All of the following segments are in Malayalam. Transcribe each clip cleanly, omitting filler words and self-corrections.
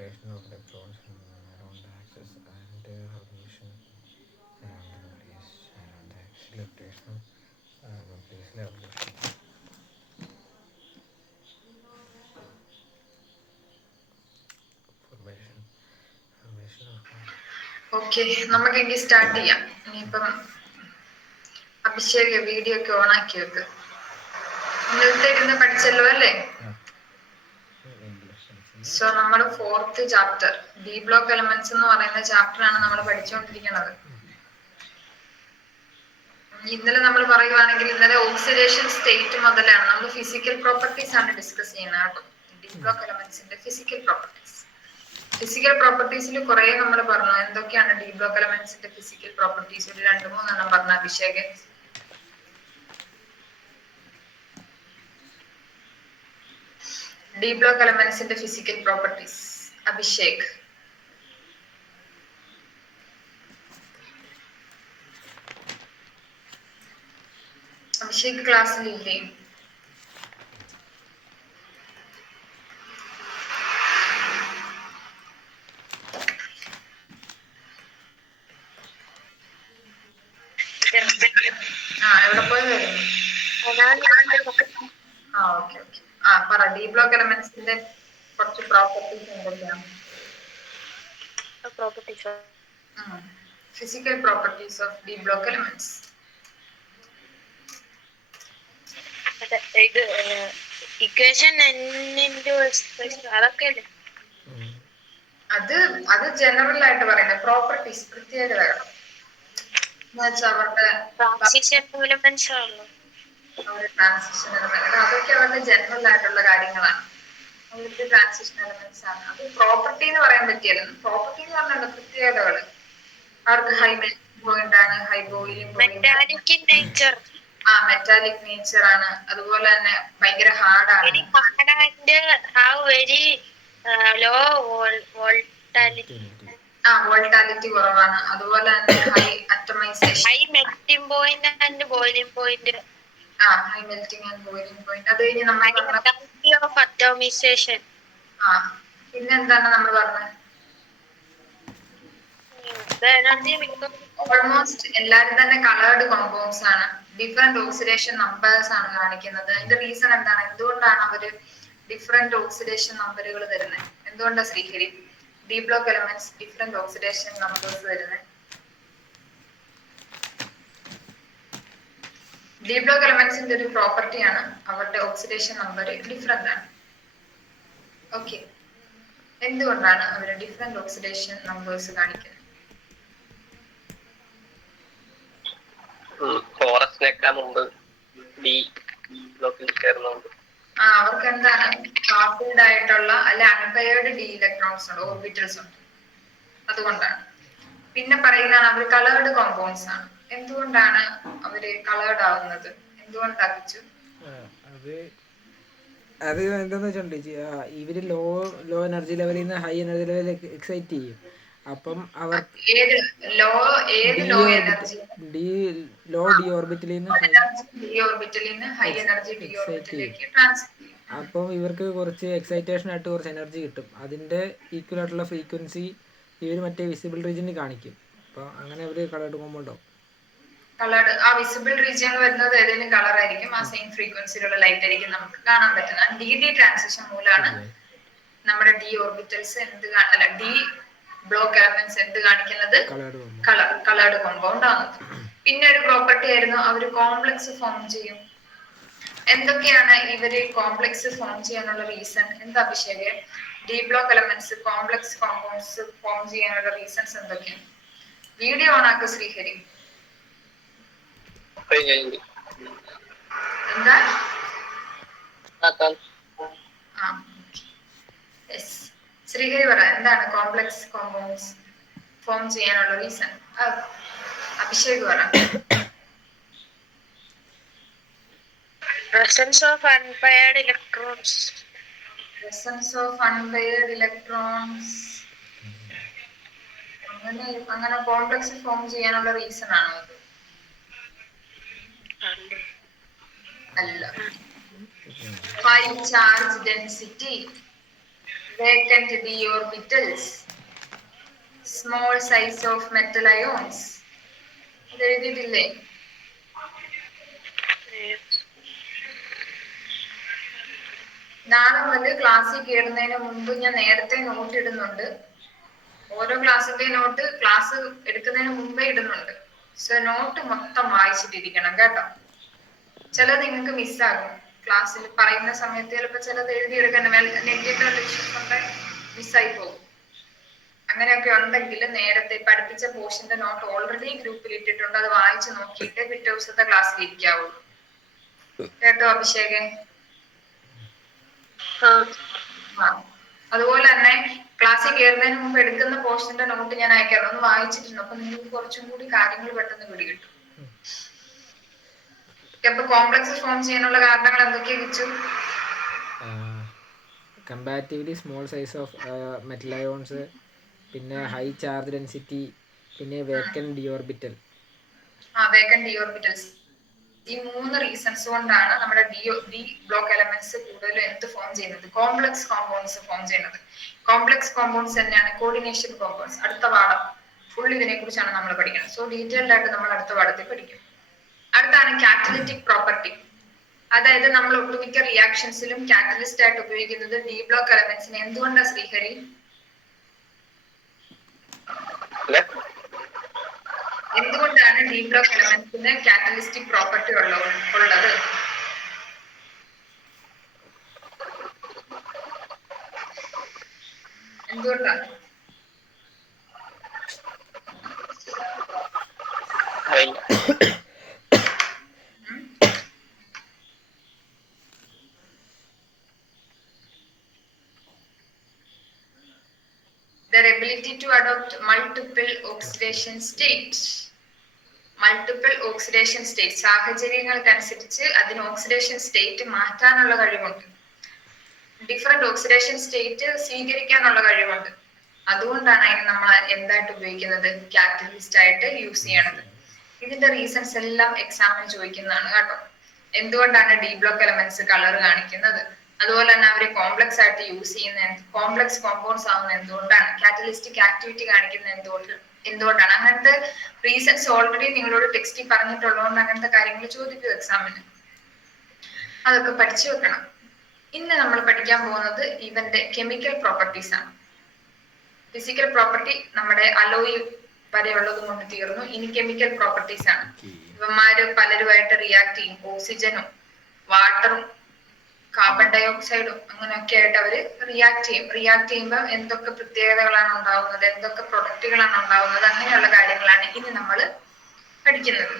rotation of electrons around the axis and rotation around the axis rotation revolution. Okay, നമുക്കെങ്കിൽ സ്റ്റാർട്ട് ചെയ്യാം. ഇനിയിപ്പം അഭിഷേക് വീഡിയോ ഒക്കെ ഓൺ ആക്കി വെക്ക്. ഇന്നത്തെ ഇരുന്ന് പഠിച്ചല്ലോ അല്ലേ? സോ നമ്മൾ 4th chapter D block elements എന്ന് പറയുന്ന ചാപ്റ്റർ ആണ് നമ്മൾ പഠിച്ചുകൊണ്ടിരിക്കുന്നത്. ഇന്നലെ നമ്മൾ പറയുവാണെങ്കിൽ ഇന്നലെ ഓക്സിഡേഷൻ സ്റ്റേറ്റ് മുതലാണ് നമ്മൾ ഫിസിക്കൽ പ്രോപ്പർട്ടീസ് ആണ് ഡിസ്കസ് ചെയ്യുന്നത് കേട്ടോ. ഡി ബ്ലോക്ക് എലമെന്റ്സിന്റെ ഫിസിക്കൽ പ്രോപ്പർട്ടീസ്. ഫിസിക്കൽ പ്രോപ്പർട്ടീസിൽ കുറെ നമ്മൾ പറഞ്ഞു. എന്തൊക്കെയാണ് ഡി ബ്ലോക്ക് എലമെന്റ്സിന്റെ ഫിസിക്കൽ പ്രോപ്പർട്ടീസ്? ഒരു 2-3 പറഞ്ഞ അഭിഷേക്. ഡി ബ്ലോക്ക് എലമെന്റ്സിന്റെ ഫിസിക്കൽ പ്രോപ്പർട്ടീസ് അഭിഷേക്. അഭിഷേക് ക്ലാസ്സിലില്ലേ? എവിടെ പോയതായിരുന്നു? Okay okay. പറ, ഡി ബ്ലോക്ക് എലമെന്റ്സിന്റെ കുറച്ച് പ്രോപ്പർട്ടീസ് എന്തൊക്കെയാണ്? Physical properties of D block elements. ഇത് ഇക്വേഷൻ അതൊക്കെ അത് ജനറൽ ആയിട്ട് പറയുന്നത് പ്രോപ്പർട്ടീസ്, പ്രത്യേകതകൾ. അവരുടെ ട്രാൻസിഷൻ എലമെന്റ്, അതൊക്കെ അവരുടെ ജനറൽ ആയിട്ടുള്ള കാര്യങ്ങളാണ്. അവരുടെ ട്രാൻസിഷൻ എലമെന്റ്സ് ആണ്. അത് പ്രോപ്പർട്ടി എന്ന് പറയാൻ പറ്റിയല്ലോ. പ്രോപ്പർട്ടി എന്ന് പറഞ്ഞാൽ പ്രത്യേകതകള്. അവർക്ക് ഹൈ മെൽറ്റിംഗ് പോയിന്റ് ആണ്, high boiling point, metallic nature ആണ്. അതുപോലെ തന്നെ ഭയങ്കര ഹാർഡാണ്, ലോ വോൾട്ടാലിറ്റി വോൾട്ടാലിറ്റി കുറവാണ്. അതുപോലെ തന്നെ high atomisation, high melting point and boiling point. High melting and boiling point. അത് കഴിഞ്ഞ് നമ്മൾ അറ്റോമൈസേഷൻ. പിന്നെന്താണ് നമ്മൾ പറഞ്ഞത്? ഓൾമോസ്റ്റ് എല്ലാരും തന്നെ കളേർഡ് കോമ്പൗണ്ട്സ് ആണ്. ഡിഫറെന്റ് ഓക്സിഡേഷൻ നമ്പേഴ്സ് ആണ് കാണിക്കുന്നത്. അതിന്റെ റീസൺ എന്താണ്? എന്തുകൊണ്ടാണ് അവര് ഡിഫറെന്റ് ഓക്സിഡേഷൻ നമ്പറുകൾ തരുന്നത്? എന്തുകൊണ്ടാണ് Srihari D block elements different oxidation numbers തരുന്നത്? ഡി ബ്ലോക്ക് എലമെന്റ്സിന്റെ ഒരു പ്രോപ്പർട്ടിയാണ് അവരുടെ ഓക്സിഡേഷൻ നമ്പർ ഡിഫറെന്റ് ആണ്. ഓക്കെ, എന്തുകൊണ്ടാണ് അവർ ഡിഫറെന്റ് ഓക്സിഡേഷൻ നമ്പേഴ്സ് കാണിക്കുന്നത്? അവർക്ക് എന്താണ് കാപ്പിൾഡ് ആയിട്ടുള്ള അല്ലെ അൺപെയർഡ് ഡി ഇലക്ട്രോൺസ് ഉണ്ട്, ഓർബിറ്റൽസ് ഉണ്ട്, അതുകൊണ്ടാണ്. പിന്നെ പറയുന്നതാണ് അവർ കളേർഡ് കോമ്പൗണ്ട്സ് ആണ്. എന്തുകൊണ്ടാണ് അവര് കളേർഡ് ആവുന്നത്? എന്തുകൊണ്ടാക്കിച്ചു? അത് എന്താന്ന് വെച്ചിട്ടുണ്ടെങ്കിൽ ഇവര് ലോ എനർജി ലെവലിൽ നിന്ന് ഹൈ എനർജി ലെവലിലേക്ക് എക്സൈറ്റ് ചെയ്യും. അപ്പം അവർ ലോ ഡി ഓർബിറ്റലിൽ നിന്ന് ഹൈ എനർജി ഡി ഓർബിറ്റലിലേക്ക് ട്രാൻസ്ഫർ ചെയ്യും. അപ്പം ഇവർക്ക് കുറച്ച് എക്സൈറ്റേഷൻ ആയിട്ട് കുറച്ച് എനർജി കിട്ടും. അതിന്റെ ഈക്വൽ ആയിട്ടുള്ള ഫ്രീക്വൻസി ഇവർ മറ്റേ വിസിബിൾ റീജിയനിൽ കാണിക്കും. അപ്പൊ അങ്ങനെ അവര് കളേർഡ് കോമ്പൗണ്ടാവും. കളേർഡ് ആ വിസിബിൾ റീജിയൻ വരുന്നത് ഏതെങ്കിലും കളർ ആയിരിക്കും. ആ സെയിം ഫ്രീക്വൻസിയിലുള്ള ലൈറ്റ് ആയിരിക്കും നമുക്ക് കാണാൻ പറ്റുന്നത്. ഡി ട്രാൻസിഷൻ മൂലമാണ് നമ്മുടെ D orbitals D block elements എന്ത് കാണിക്കുന്നത്? കളേർഡ് കോമ്പൗണ്ട് ആവുന്നത്. പിന്നെ ഒരു പ്രോപ്പർട്ടി ആയിരുന്നു അവർ കോംപ്ലക്സ് ഫോം ചെയ്യും. എന്തൊക്കെയാണ് ഇവര് കോംപ്ലക്സ് ഫോം ചെയ്യാനുള്ള റീസൺ? എന്താ Abhishek? D block elements complex compounds form ചെയ്യാനുള്ള റീസൺസ് എന്തൊക്കെയാണ്? വീഡിയോ ഓൺ ആക്ക് ശ്രീഹരി. എന്താ? ശ്രീഹരി പറ, എന്താണ് കോംപ്ലക്സ് കോമ്പൗണ്ട്സ് ഫോം ചെയ്യാനുള്ള റീസൺ? അഭിഷേക് പറ. Presence of unpaired electrons. Presence of unpaired electrons. അങ്ങനെ കോംപ്ലക്സ് ഫോം ചെയ്യാനുള്ള റീസൺ ആണോ അത്? അല്ല. High charge density, vacant d orbitals, small size of metal ions. ഇത് എഴുതിയിട്ടില്ലേ? നാളെ മുതൽ ക്ലാസ്സിൽ കയറുന്നതിന് മുമ്പ് ഞാൻ നേരത്തെ നോട്ട് ഇടുന്നുണ്ട്. ഓരോ ക്ലാസ്സിന്റെ നോട്ട് ക്ലാസ് എടുക്കുന്നതിന് മുമ്പേ ഇടുന്നുണ്ട്. സോ നോട്ട് മൊത്തം വായിച്ചിട്ടിരിക്കണം കേട്ടോ. ചിലത് നിങ്ങൾക്ക് മിസ്സാകും. ക്ലാസ്സിൽ പറയുന്ന സമയത്ത് ചിലപ്പോൾ ചിലത് എഴുതിയെടുക്കാൻ നെറ്റിന്റെ ഇഷ്യൂസ് കൊണ്ട് മിസ്സായി പോകും. അങ്ങനെയൊക്കെ ഉണ്ടെങ്കിൽ നേരത്തെ പഠിപ്പിച്ച പോർഷന്റെ നോട്ട് ഓൾറെഡി ഗ്രൂപ്പിൽ ഇട്ടിട്ടുണ്ട്. അത് വായിച്ചു നോക്കിയിട്ട് പിറ്റേ ദിവസത്തെ ക്ലാസ്സിൽ ഇരിക്കാവുള്ളൂ. കേട്ടോ അഭിഷേകൻ? അതുപോലെ തന്നെ ക്ലാസ്സിൽ കയറുന്നതിന് മുമ്പ് എടുക്കുന്ന പോർഷന്റെ നോട്ട് ഞാൻ അയക്കാം. ഒന്ന് വായിച്ചിട്ടുണ്ട്. അപ്പൊ നിങ്ങൾക്ക് കുറച്ചും കൂടി കാര്യങ്ങൾ പെട്ടെന്ന് പിടികിട്ടും. അപ്പൊ കോംപ്ലക്സ് ഫോം ചെയ്യാനുള്ള കാരണങ്ങൾ എന്തൊക്കെയാ വെച്ചു? Comparatively small size of metal ions, പിന്നെ ഹൈ ചാർജ് ഡെൻസിറ്റി, പിന്നെ vacant D orbital. Vacant D orbitals. ഈ 3 റീസൺസ് കൊണ്ടാണ് നമ്മുടെ ഡി ബ്ലോക്ക് എലമെന്റ്സ് കൂടുതലും എന്ത് ഫോം ചെയ്യുന്നത്? കോംപ്ലക്സ് കോമ്പൗണ്ട്സ് ഫോം ചെയ്യുന്നത്. കോംപ്ലക്സ് കോമ്പൗണ്ട്സ് തന്നെയാണ് കോർഡിനേഷൻ കോമ്പൗണ്ട്സ്. അടുത്ത പാഠം ഫുൾ ഇതിനെ കുറിച്ചാണ് നമ്മൾ പഠിക്കുന്നത്. സോ ഡീറ്റെയിൽഡ് ആയിട്ട് നമ്മൾ അടുത്ത പാഠത്തിൽ പഠിക്കും. അടുത്താണ് കാറ്റലിറ്റിക് പ്രോപ്പർട്ടി. അതായത് നമ്മൾ ഒട്ടുമിക്ക റിയാക്ഷൻസിലും കാറ്റലിസ്റ്റ് ആയിട്ട് ഉപയോഗിക്കുന്നത് ഡി ബ്ലോക്ക് എലമെന്റ്സിന്. എന്തുകൊണ്ടാണ് ശ്രീഹരി? എന്തുകൊണ്ടാണ് ഡി ബ്ലോക്ക് എലമെന്റ്സിന് കാറ്റലിസ്റ്റിക് പ്രോപ്പർട്ടി ഉള്ളത്? എന്തുകൊണ്ടാണ്? Their ability to adopt multiple oxidation states. Multiple oxidation state, സാഹചര്യങ്ങൾക്കനുസരിച്ച് അതിന് ഓക്സിഡേഷൻ സ്റ്റേറ്റ് മാറ്റാനുള്ള കഴിവുണ്ട്. ഡിഫറെന്റ് ഓക്സിഡേഷൻ സ്റ്റേറ്റ് സ്വീകരിക്കാനുള്ള കഴിവുണ്ട്. അതുകൊണ്ടാണ് അതിന് നമ്മൾ എന്തായിട്ട് ഉപയോഗിക്കുന്നത്? കാറ്റലിസ്റ്റ് ആയിട്ട് യൂസ് ചെയ്യണത്. ഇതിന്റെ റീസൺസ് എല്ലാം എക്സാമിന് ചോദിക്കുന്നതാണ് കേട്ടോ. എന്തുകൊണ്ടാണ് ഡി ബ്ലോക്ക് എലമെന്റ്സ് കളർ കാണിക്കുന്നത്? അതുപോലെ തന്നെ അവര് കോംപ്ലക്സ് ആയിട്ട് യൂസ് ചെയ്യുന്ന കോംപ്ലക്സ് കോമ്പൗണ്ട്സ് ആവുന്ന എന്തുകൊണ്ടാണ്? കാറ്റലിസ്റ്റിക് ആക്ടിവിറ്റി കാണിക്കുന്ന എന്തുകൊണ്ടാണ്? അങ്ങനത്തെ റീസൺസ് ഓൾറെഡി നിങ്ങളോട് ടെക്സ്റ്റിൽ പറഞ്ഞിട്ടുള്ളതുകൊണ്ട് അങ്ങനത്തെ കാര്യങ്ങൾ ചോദിക്കും എക്സാമിന്. അതൊക്കെ പഠിച്ചു വെക്കണം. ഇന്ന് നമ്മൾ പഠിക്കാൻ പോകുന്നത് ഇവന്റെ കെമിക്കൽ പ്രോപ്പർട്ടീസ് ആണ്. ഫിസിക്കൽ പ്രോപ്പർട്ടി നമ്മുടെ അലോയ് വരെയുള്ളത് കൊണ്ട് തീർന്നു. ഇനി കെമിക്കൽ പ്രോപ്പർട്ടീസ് ആണ്. ഇവന്മാര് പലരുമായിട്ട് റിയാക്ട് ചെയ്യും. ഓക്സിജനും വാട്ടറും കാർബൺ ഡൈ ഓക്സൈഡും അങ്ങനെയൊക്കെ ആയിട്ട് അവര് റിയാക്ട് ചെയ്യും. റിയാക്ട് ചെയ്യുമ്പോൾ എന്തൊക്കെ പ്രത്യേകതകളാണ് ഉണ്ടാവുന്നത്, എന്തൊക്കെ പ്രൊഡക്റ്റുകളാണ് ഉണ്ടാവുന്നത്, അങ്ങനെയുള്ള കാര്യങ്ങളാണ് ഇനി നമ്മൾ പഠിക്കുന്നത്.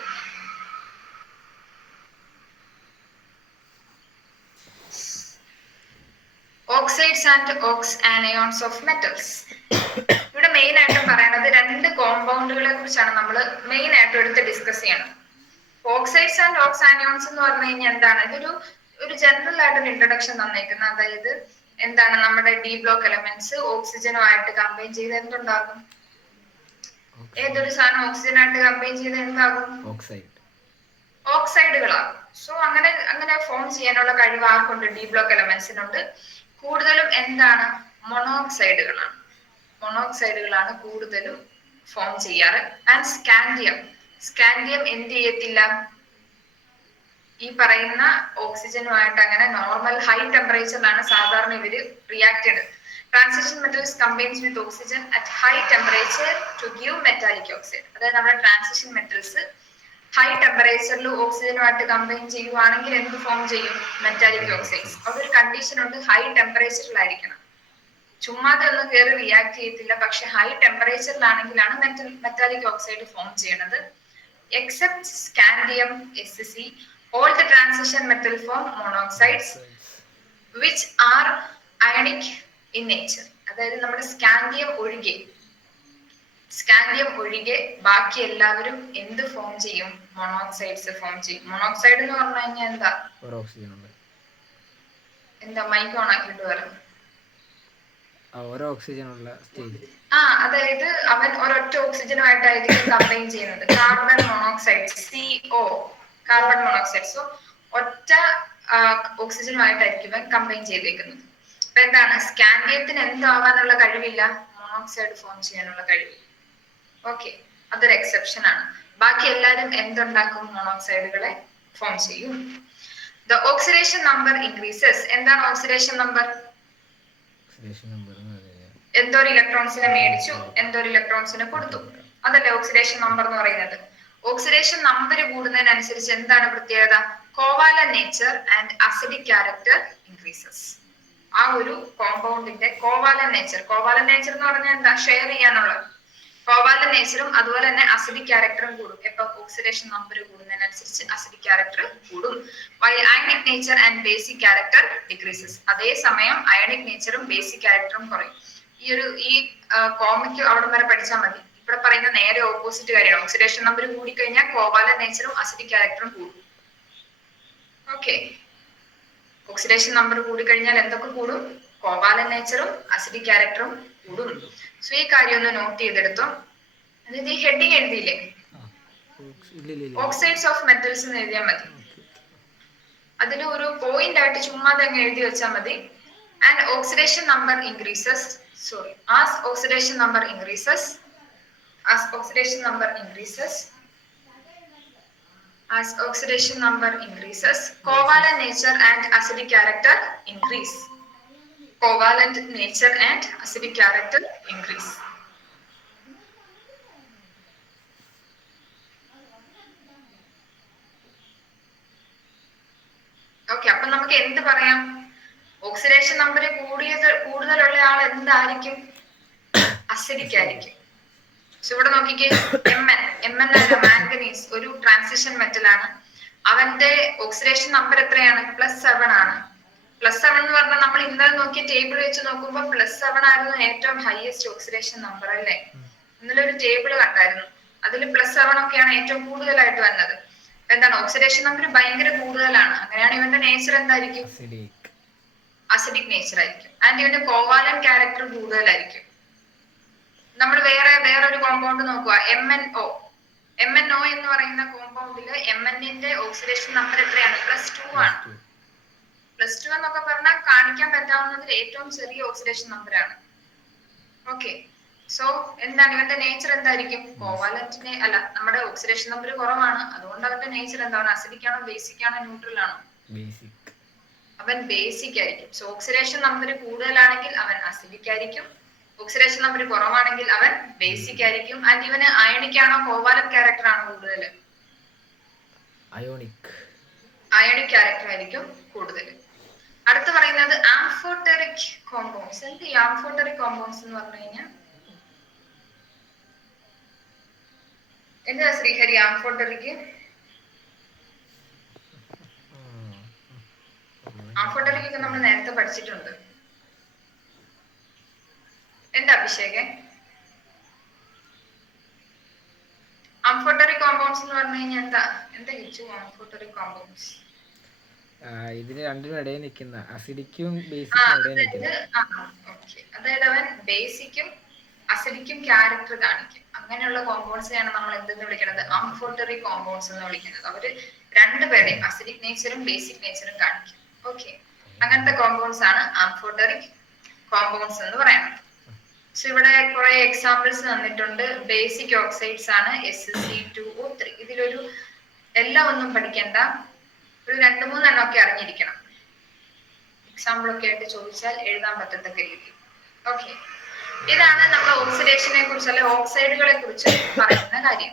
Oxides and oxoanions of metals. ഇവിടെ മെയിൻ ആയിട്ട് പറയുന്നത് 2 കോമ്പൗണ്ടുകളെ കുറിച്ചാണ് നമ്മൾ മെയിൻ ആയിട്ട് എടുത്ത് ഡിസ്കസ് ചെയ്യണം. ഓക്സൈഡ്സ് ആൻഡ് ഓക്സ് ആനയോൺസ് എന്ന് പറഞ്ഞു കഴിഞ്ഞാൽ എന്താണ്? ഒരു ജനറൽ ആയിട്ടൊരു ഇൻട്രൊഡക്ഷൻ തന്നേക്കുന്നത്. അതായത് എന്താണ്? നമ്മുടെ ഡി ബ്ലോക്ക് എലമെന്റ്സ് ഓക്സിജനുമായിട്ട് കമ്പൈൻ ചെയ്ത് എന്തുണ്ടാകും? ഏതൊരു സാധനം ഓക്സിജനായിട്ട് കമ്പൈൻ ചെയ്ത് എന്താകും? ഓക്സൈഡുകളാകും. സോ അങ്ങനെ ഫോം ചെയ്യാനുള്ള കഴിവ് ആർക്കുണ്ട്? D block എലമെന്റ്സിനുണ്ട്. കൂടുതലും എന്താണ്? മൊണോക്സൈഡുകളാണ് കൂടുതലും ഫോം ചെയ്യാറ്. ആൻഡ് സ്കാൻഡിയം എന്ത് ചെയ്യത്തില്ല? ഈ പറയുന്ന ഓക്സിജനുമായിട്ട് അങ്ങനെ നോർമൽ ഹൈ ടെമ്പറേച്ചറിലാണ് സാധാരണ ഇവര് റിയാക്ട് ചെയ്യുന്നത്. Transition metals combines with oxygen at high temperature to give metallic oxide. അതായത് നമ്മുടെ ട്രാൻസിഷൻ മെറ്റൽസ് ഹൈ ടെമ്പറേച്ചറിൽ ഓക്സിജനുമായിട്ട് കമ്പൈൻ ചെയ്യുവാണെങ്കിൽ എന്ത് ഫോം ചെയ്യും? Metallic oxides. അതൊരു കണ്ടീഷൻ ഉണ്ട്, ഹൈ ടെമ്പറേച്ചറിലായിരിക്കണം. ചുമ്മാതെ ഒന്നും കയറി റിയാക്ട് ചെയ്യത്തില്ല. പക്ഷെ ഹൈ ടെമ്പറേച്ചറിലാണെങ്കിലാണ് മെറ്റാലിക് ഓക്സൈഡ് ഫോം ചെയ്യണത്. Except scandium Sc, all the transition metal form monoxides which are ionic in nature. അതായത് നമ്മുടെ സ്കാൻഡിയം ഒഴികെ ബാക്കി എല്ലാവരും എന്ത് ഫോം ചെയ്യും? മൊണോക്സൈഡ്സ് ഫോം ചെയ്യും. മൊണോക്സൈഡ് എന്ന് പറഞ്ഞു കഴിഞ്ഞാൽ എന്താ? മൈക്ക് ഓൺ ആക്കിയിട്ട് പറഞ്ഞു. ഓരോ ഓക്സിജനുള്ള സ്റ്റേജ്. അതായത് അവൻ ഒരൊറ്റ ഓക്സിജനുമായിട്ടായിരിക്കും കമ്പൈൻ ചെയ്യുന്നത്. Carbon monoxide CO, carbon monoxide. So ഒറ്റ ഓക്സിജനുമായിട്ടായിരിക്കും ഇവൻ കമ്പൈൻ ചെയ്തേക്കുന്നത്. അപ്പൊ എന്താണ്, സ്കാൻഡിയത്തിന് എന്താവാനുള്ള കഴിവില്ല, മോണോക്സൈഡ് ഫോം ചെയ്യാനുള്ള കഴിവില്ല. ഓക്കെ, അതൊരു എക്സെപ്ഷൻ ആണ്. ബാക്കി എല്ലാരും എന്തുണ്ടാക്കും, മോണോക്സൈഡുകളെ ഫോം ചെയ്യും. The oxidation number increases. എന്താണ് ഓക്സിഡേഷൻ നമ്പർ? എന്തോരു ഇലക്ട്രോൺസിനെ മേടിച്ചു, എന്തോരു ഇലക്ട്രോൺസിനെ കൊടുത്തു, അതല്ലേ ഓക്സിഡേഷൻ നമ്പർ എന്ന് പറയുന്നത്. ഓക്സിഡേഷൻ നമ്പർ കൂടുന്നതിനനുസരിച്ച് എന്താണ് പ്രത്യേകത? Covalent nature and acidic character increases. ആ ഒരു കോമ്പൗണ്ടിന്റെ കോവാലന്റ് നേച്ചർ എന്ന് പറഞ്ഞാൽ എന്താ, ഷെയർ ചെയ്യാനുള്ള കോവാലന്റ് നേച്ചറും അതുപോലെ തന്നെ അസിഡിക് ക്യാരക്ടറും കൂടും. എപ്പം ഓക്സിഡേഷൻ നമ്പർ കൂടുന്നതിനനുസരിച്ച് അസിഡിക് ക്യാരക്ടർ കൂടും. While ionic nature and basic character decreases. അതേസമയം അയണിക് നേച്ചറും ബേസിക് ക്യാരക്ടറും കുറയും. ഈ കോമിക്ക് അവിടെ വരെ പഠിച്ചാൽ മതി. ഇവിടെ പറയുന്ന നേരെ ഓപ്പോസിറ്റ് കാര്യമാണ്. ഓക്സിഡേഷൻ നമ്പർ കൂടിക്കഴിഞ്ഞാൽ കോവാലന്റ് നേച്ചറും അസിഡിക് ക്യാരക്ടറും കൂടും. ഓക്കെ, ഓക്സിഡേഷൻ നമ്പർ കൂടിക്കഴിഞ്ഞാൽ എന്തൊക്കെ കൂടും? കോവാലന്റ് നേച്ചറും അസിഡിക് ക്യാരക്ടറും കൂടും. സോ ഈ കാര്യം ഒന്ന് നോട്ട് ചെയ്തെടുത്തോ. അതായത് ഈ ഹെഡിങ് എഴുതിയില്ലേ, ഓക്സൈഡ്സ് ഓഫ് മെറ്റൽസ് എന്ന് എഴുതിയാൽ മതി. അതിൽ ഒരു പോയിന്റ് ആയിട്ട് ചുമ്മാ അങ്ങ് എഴുതി വെച്ചാൽ മതി. And oxidation number increases, as oxidation number increases, covalent nature and acidic character increase. Okay, അപ്പൊ നമുക്ക് എന്ത് പറയാം? ഓക്സിഡേഷൻ നമ്പർ കൂടുതലുള്ള ആൾ എന്തായിരിക്കും? അസിഡിക് ആയിരിക്കും. ഇവിടെ നോക്കിക്കേ, Mn അല്ല, മാംഗനീസ് ഒരു ട്രാൻസിഷൻ മെറ്റൽ ആണ്. അവന്റെ ഓക്സിഡേഷൻ നമ്പർ എത്രയാണ്? +7 ആണ്. +7 എന്ന് പറഞ്ഞാൽ നമ്മൾ ഇന്നലെ നോക്കിയ ടേബിൾ വെച്ച് നോക്കുമ്പോൾ +7 ആയിരുന്നു ഏറ്റവും ഹയസ്റ്റ് ഓക്സിഡേഷൻ നമ്പർ അല്ലേ? ഇന്നലെ ഒരു ടേബിൾ കണ്ടായിരുന്നു, അതിൽ +7 ഒക്കെയാണ് ഏറ്റവും കൂടുതലായിട്ട് വന്നത്. എന്താണ്, ഓക്സിഡേഷൻ നമ്പർ ഭയങ്കര കൂടുതലാണ്. അങ്ങനെയാണ് ഇവന്റെ നേച്ചർ എന്തായിരിക്കും? അസിഡിക് നേച്ചർ ആയിരിക്കും. ആൻഡ് ഇവന്റെ കോവാലന്റ് ക്യാരക്ടർ കൂടുതലായിരിക്കും. നമ്മൾ വേറൊരു കോമ്പൗണ്ട് നോക്കുക, MnO എന്ന് പറയുന്ന കോമ്പൗണ്ടില് Mnന്റെ ഓക്സിഡേഷൻ നമ്പർ എത്രയാണ്? +2 ആണ്. +2 എന്നൊക്കെ പറഞ്ഞാൽ കാണിക്കാൻ പറ്റാവുന്നതിൽ ഏറ്റവും ചെറിയ ഓക്സിഡേഷൻ നമ്പർ ആണ്. ഓക്കെ, സോ എന്താണ് ഇവന്റെ നേച്ചർ എന്തായിരിക്കും? കോവാലന്റിനെ അല്ല, നമ്മുടെ ഓക്സിഡേഷൻ നമ്പർ കുറവാണ്, അതുകൊണ്ട് അവന്റെ നേച്ചർ എന്താണ്? അസിഡിക് ആണോ, ബേസിക് ആണോ, ന്യൂട്രൽ ആണോ? അവൻ ബേസിക് ആയിരിക്കും. സോ ഓക്സിഡേഷൻ നമ്പർ കൂടുതലാണെങ്കിൽ അവൻ അസിഡിക് ആയിരിക്കും, ഓക്സിഡേഷൻ നമ്പർ കുറവാണെങ്കിൽ അവൻ ബേസിക് ആയിരിക്കും. ആൻഡ് ഇവന് അയണിക് ആണോ കോവാലന്റ് ക്യാരക്ടർ ആണോ കൂടുതൽ? അയോണിക് ക്യാരക്ടർ ആയിരിക്കും കൂടുതൽ. അടുത്ത് പറയുന്നത് ആംഫോടെറിക് കോമ്പൗണ്ട്സ്. എന്ത് ഈ ആംഫോടെറിക് കോമ്പൗണ്ട്സ് എന്ന് പറഞ്ഞു കഴിഞ്ഞാൽ എന്താ ശ്രീഹരി ആംഫോടെറിക്? ആംഫോടെറിക് ഒക്കെ നമ്മൾ നേരത്തെ പഠിച്ചിട്ടുണ്ട്. എന്താ അഭിഷേക്? ആംഫോടെറിക് കോമ്പൗണ്ട്സ് എന്ന് പറഞ്ഞു കഴിഞ്ഞാൽ എന്താ കിച്ചു? ആംഫോടെറിക് കോമ്പൗണ്ട്സ് ഇതിന് രണ്ടിനും ഇടയിൽ നിൽക്കുന്ന അസിഡിക്കും ബേസിക്കും ഇടയിൽ നിൽക്കുന്ന. അതായത് അവൻ ബേസിക്കും അസിഡിക്കും ക്യാരക്ടർ കാണിക്കും. അങ്ങനെയുള്ള കോമ്പൗണ്ട്സിനെയാണ് നമ്മൾ എന്തെന്ന് വിളിക്കുന്നത്? ആംഫോടെറിക് കോമ്പൗണ്ട്സ് എന്ന് വിളിക്കുന്നത്. അവര് രണ്ടുപേരുടെയും അസിഡിക് നേച്ചറും ബേസിക് നേച്ചറും കാണിക്കും. ഓക്കെ, അങ്ങനത്തെ കോമ്പൗണ്ട്സ് ആണ് ആംഫോടെറിക് കോമ്പൗണ്ട്സ് എന്ന് പറയുന്നത്. സോ ഇവിടെ കുറെ എക്സാമ്പിൾസ് തന്നിട്ടുണ്ട്. ബേസിക് ഓക്സൈഡ്സ് ആണ് SC2O3. ഇതിലൊരു എല്ലാം ഒന്നും പഠിക്കേണ്ട, ഒരു 2-3 എണ്ണം ഒക്കെ അറിഞ്ഞിരിക്കണം. എക്സാമ്പിൾ ഒക്കെ ആയിട്ട് ചോദിച്ചാൽ എഴുതാൻ പറ്റത്തക്ക രീതിയിൽ. ഓക്കെ, ഇതാണ് നമ്മൾ ഓക്സിഡേഷനെ കുറിച്ച് അല്ലെ ഓക്സൈഡുകളെ കുറിച്ച് പറയുന്ന കാര്യം.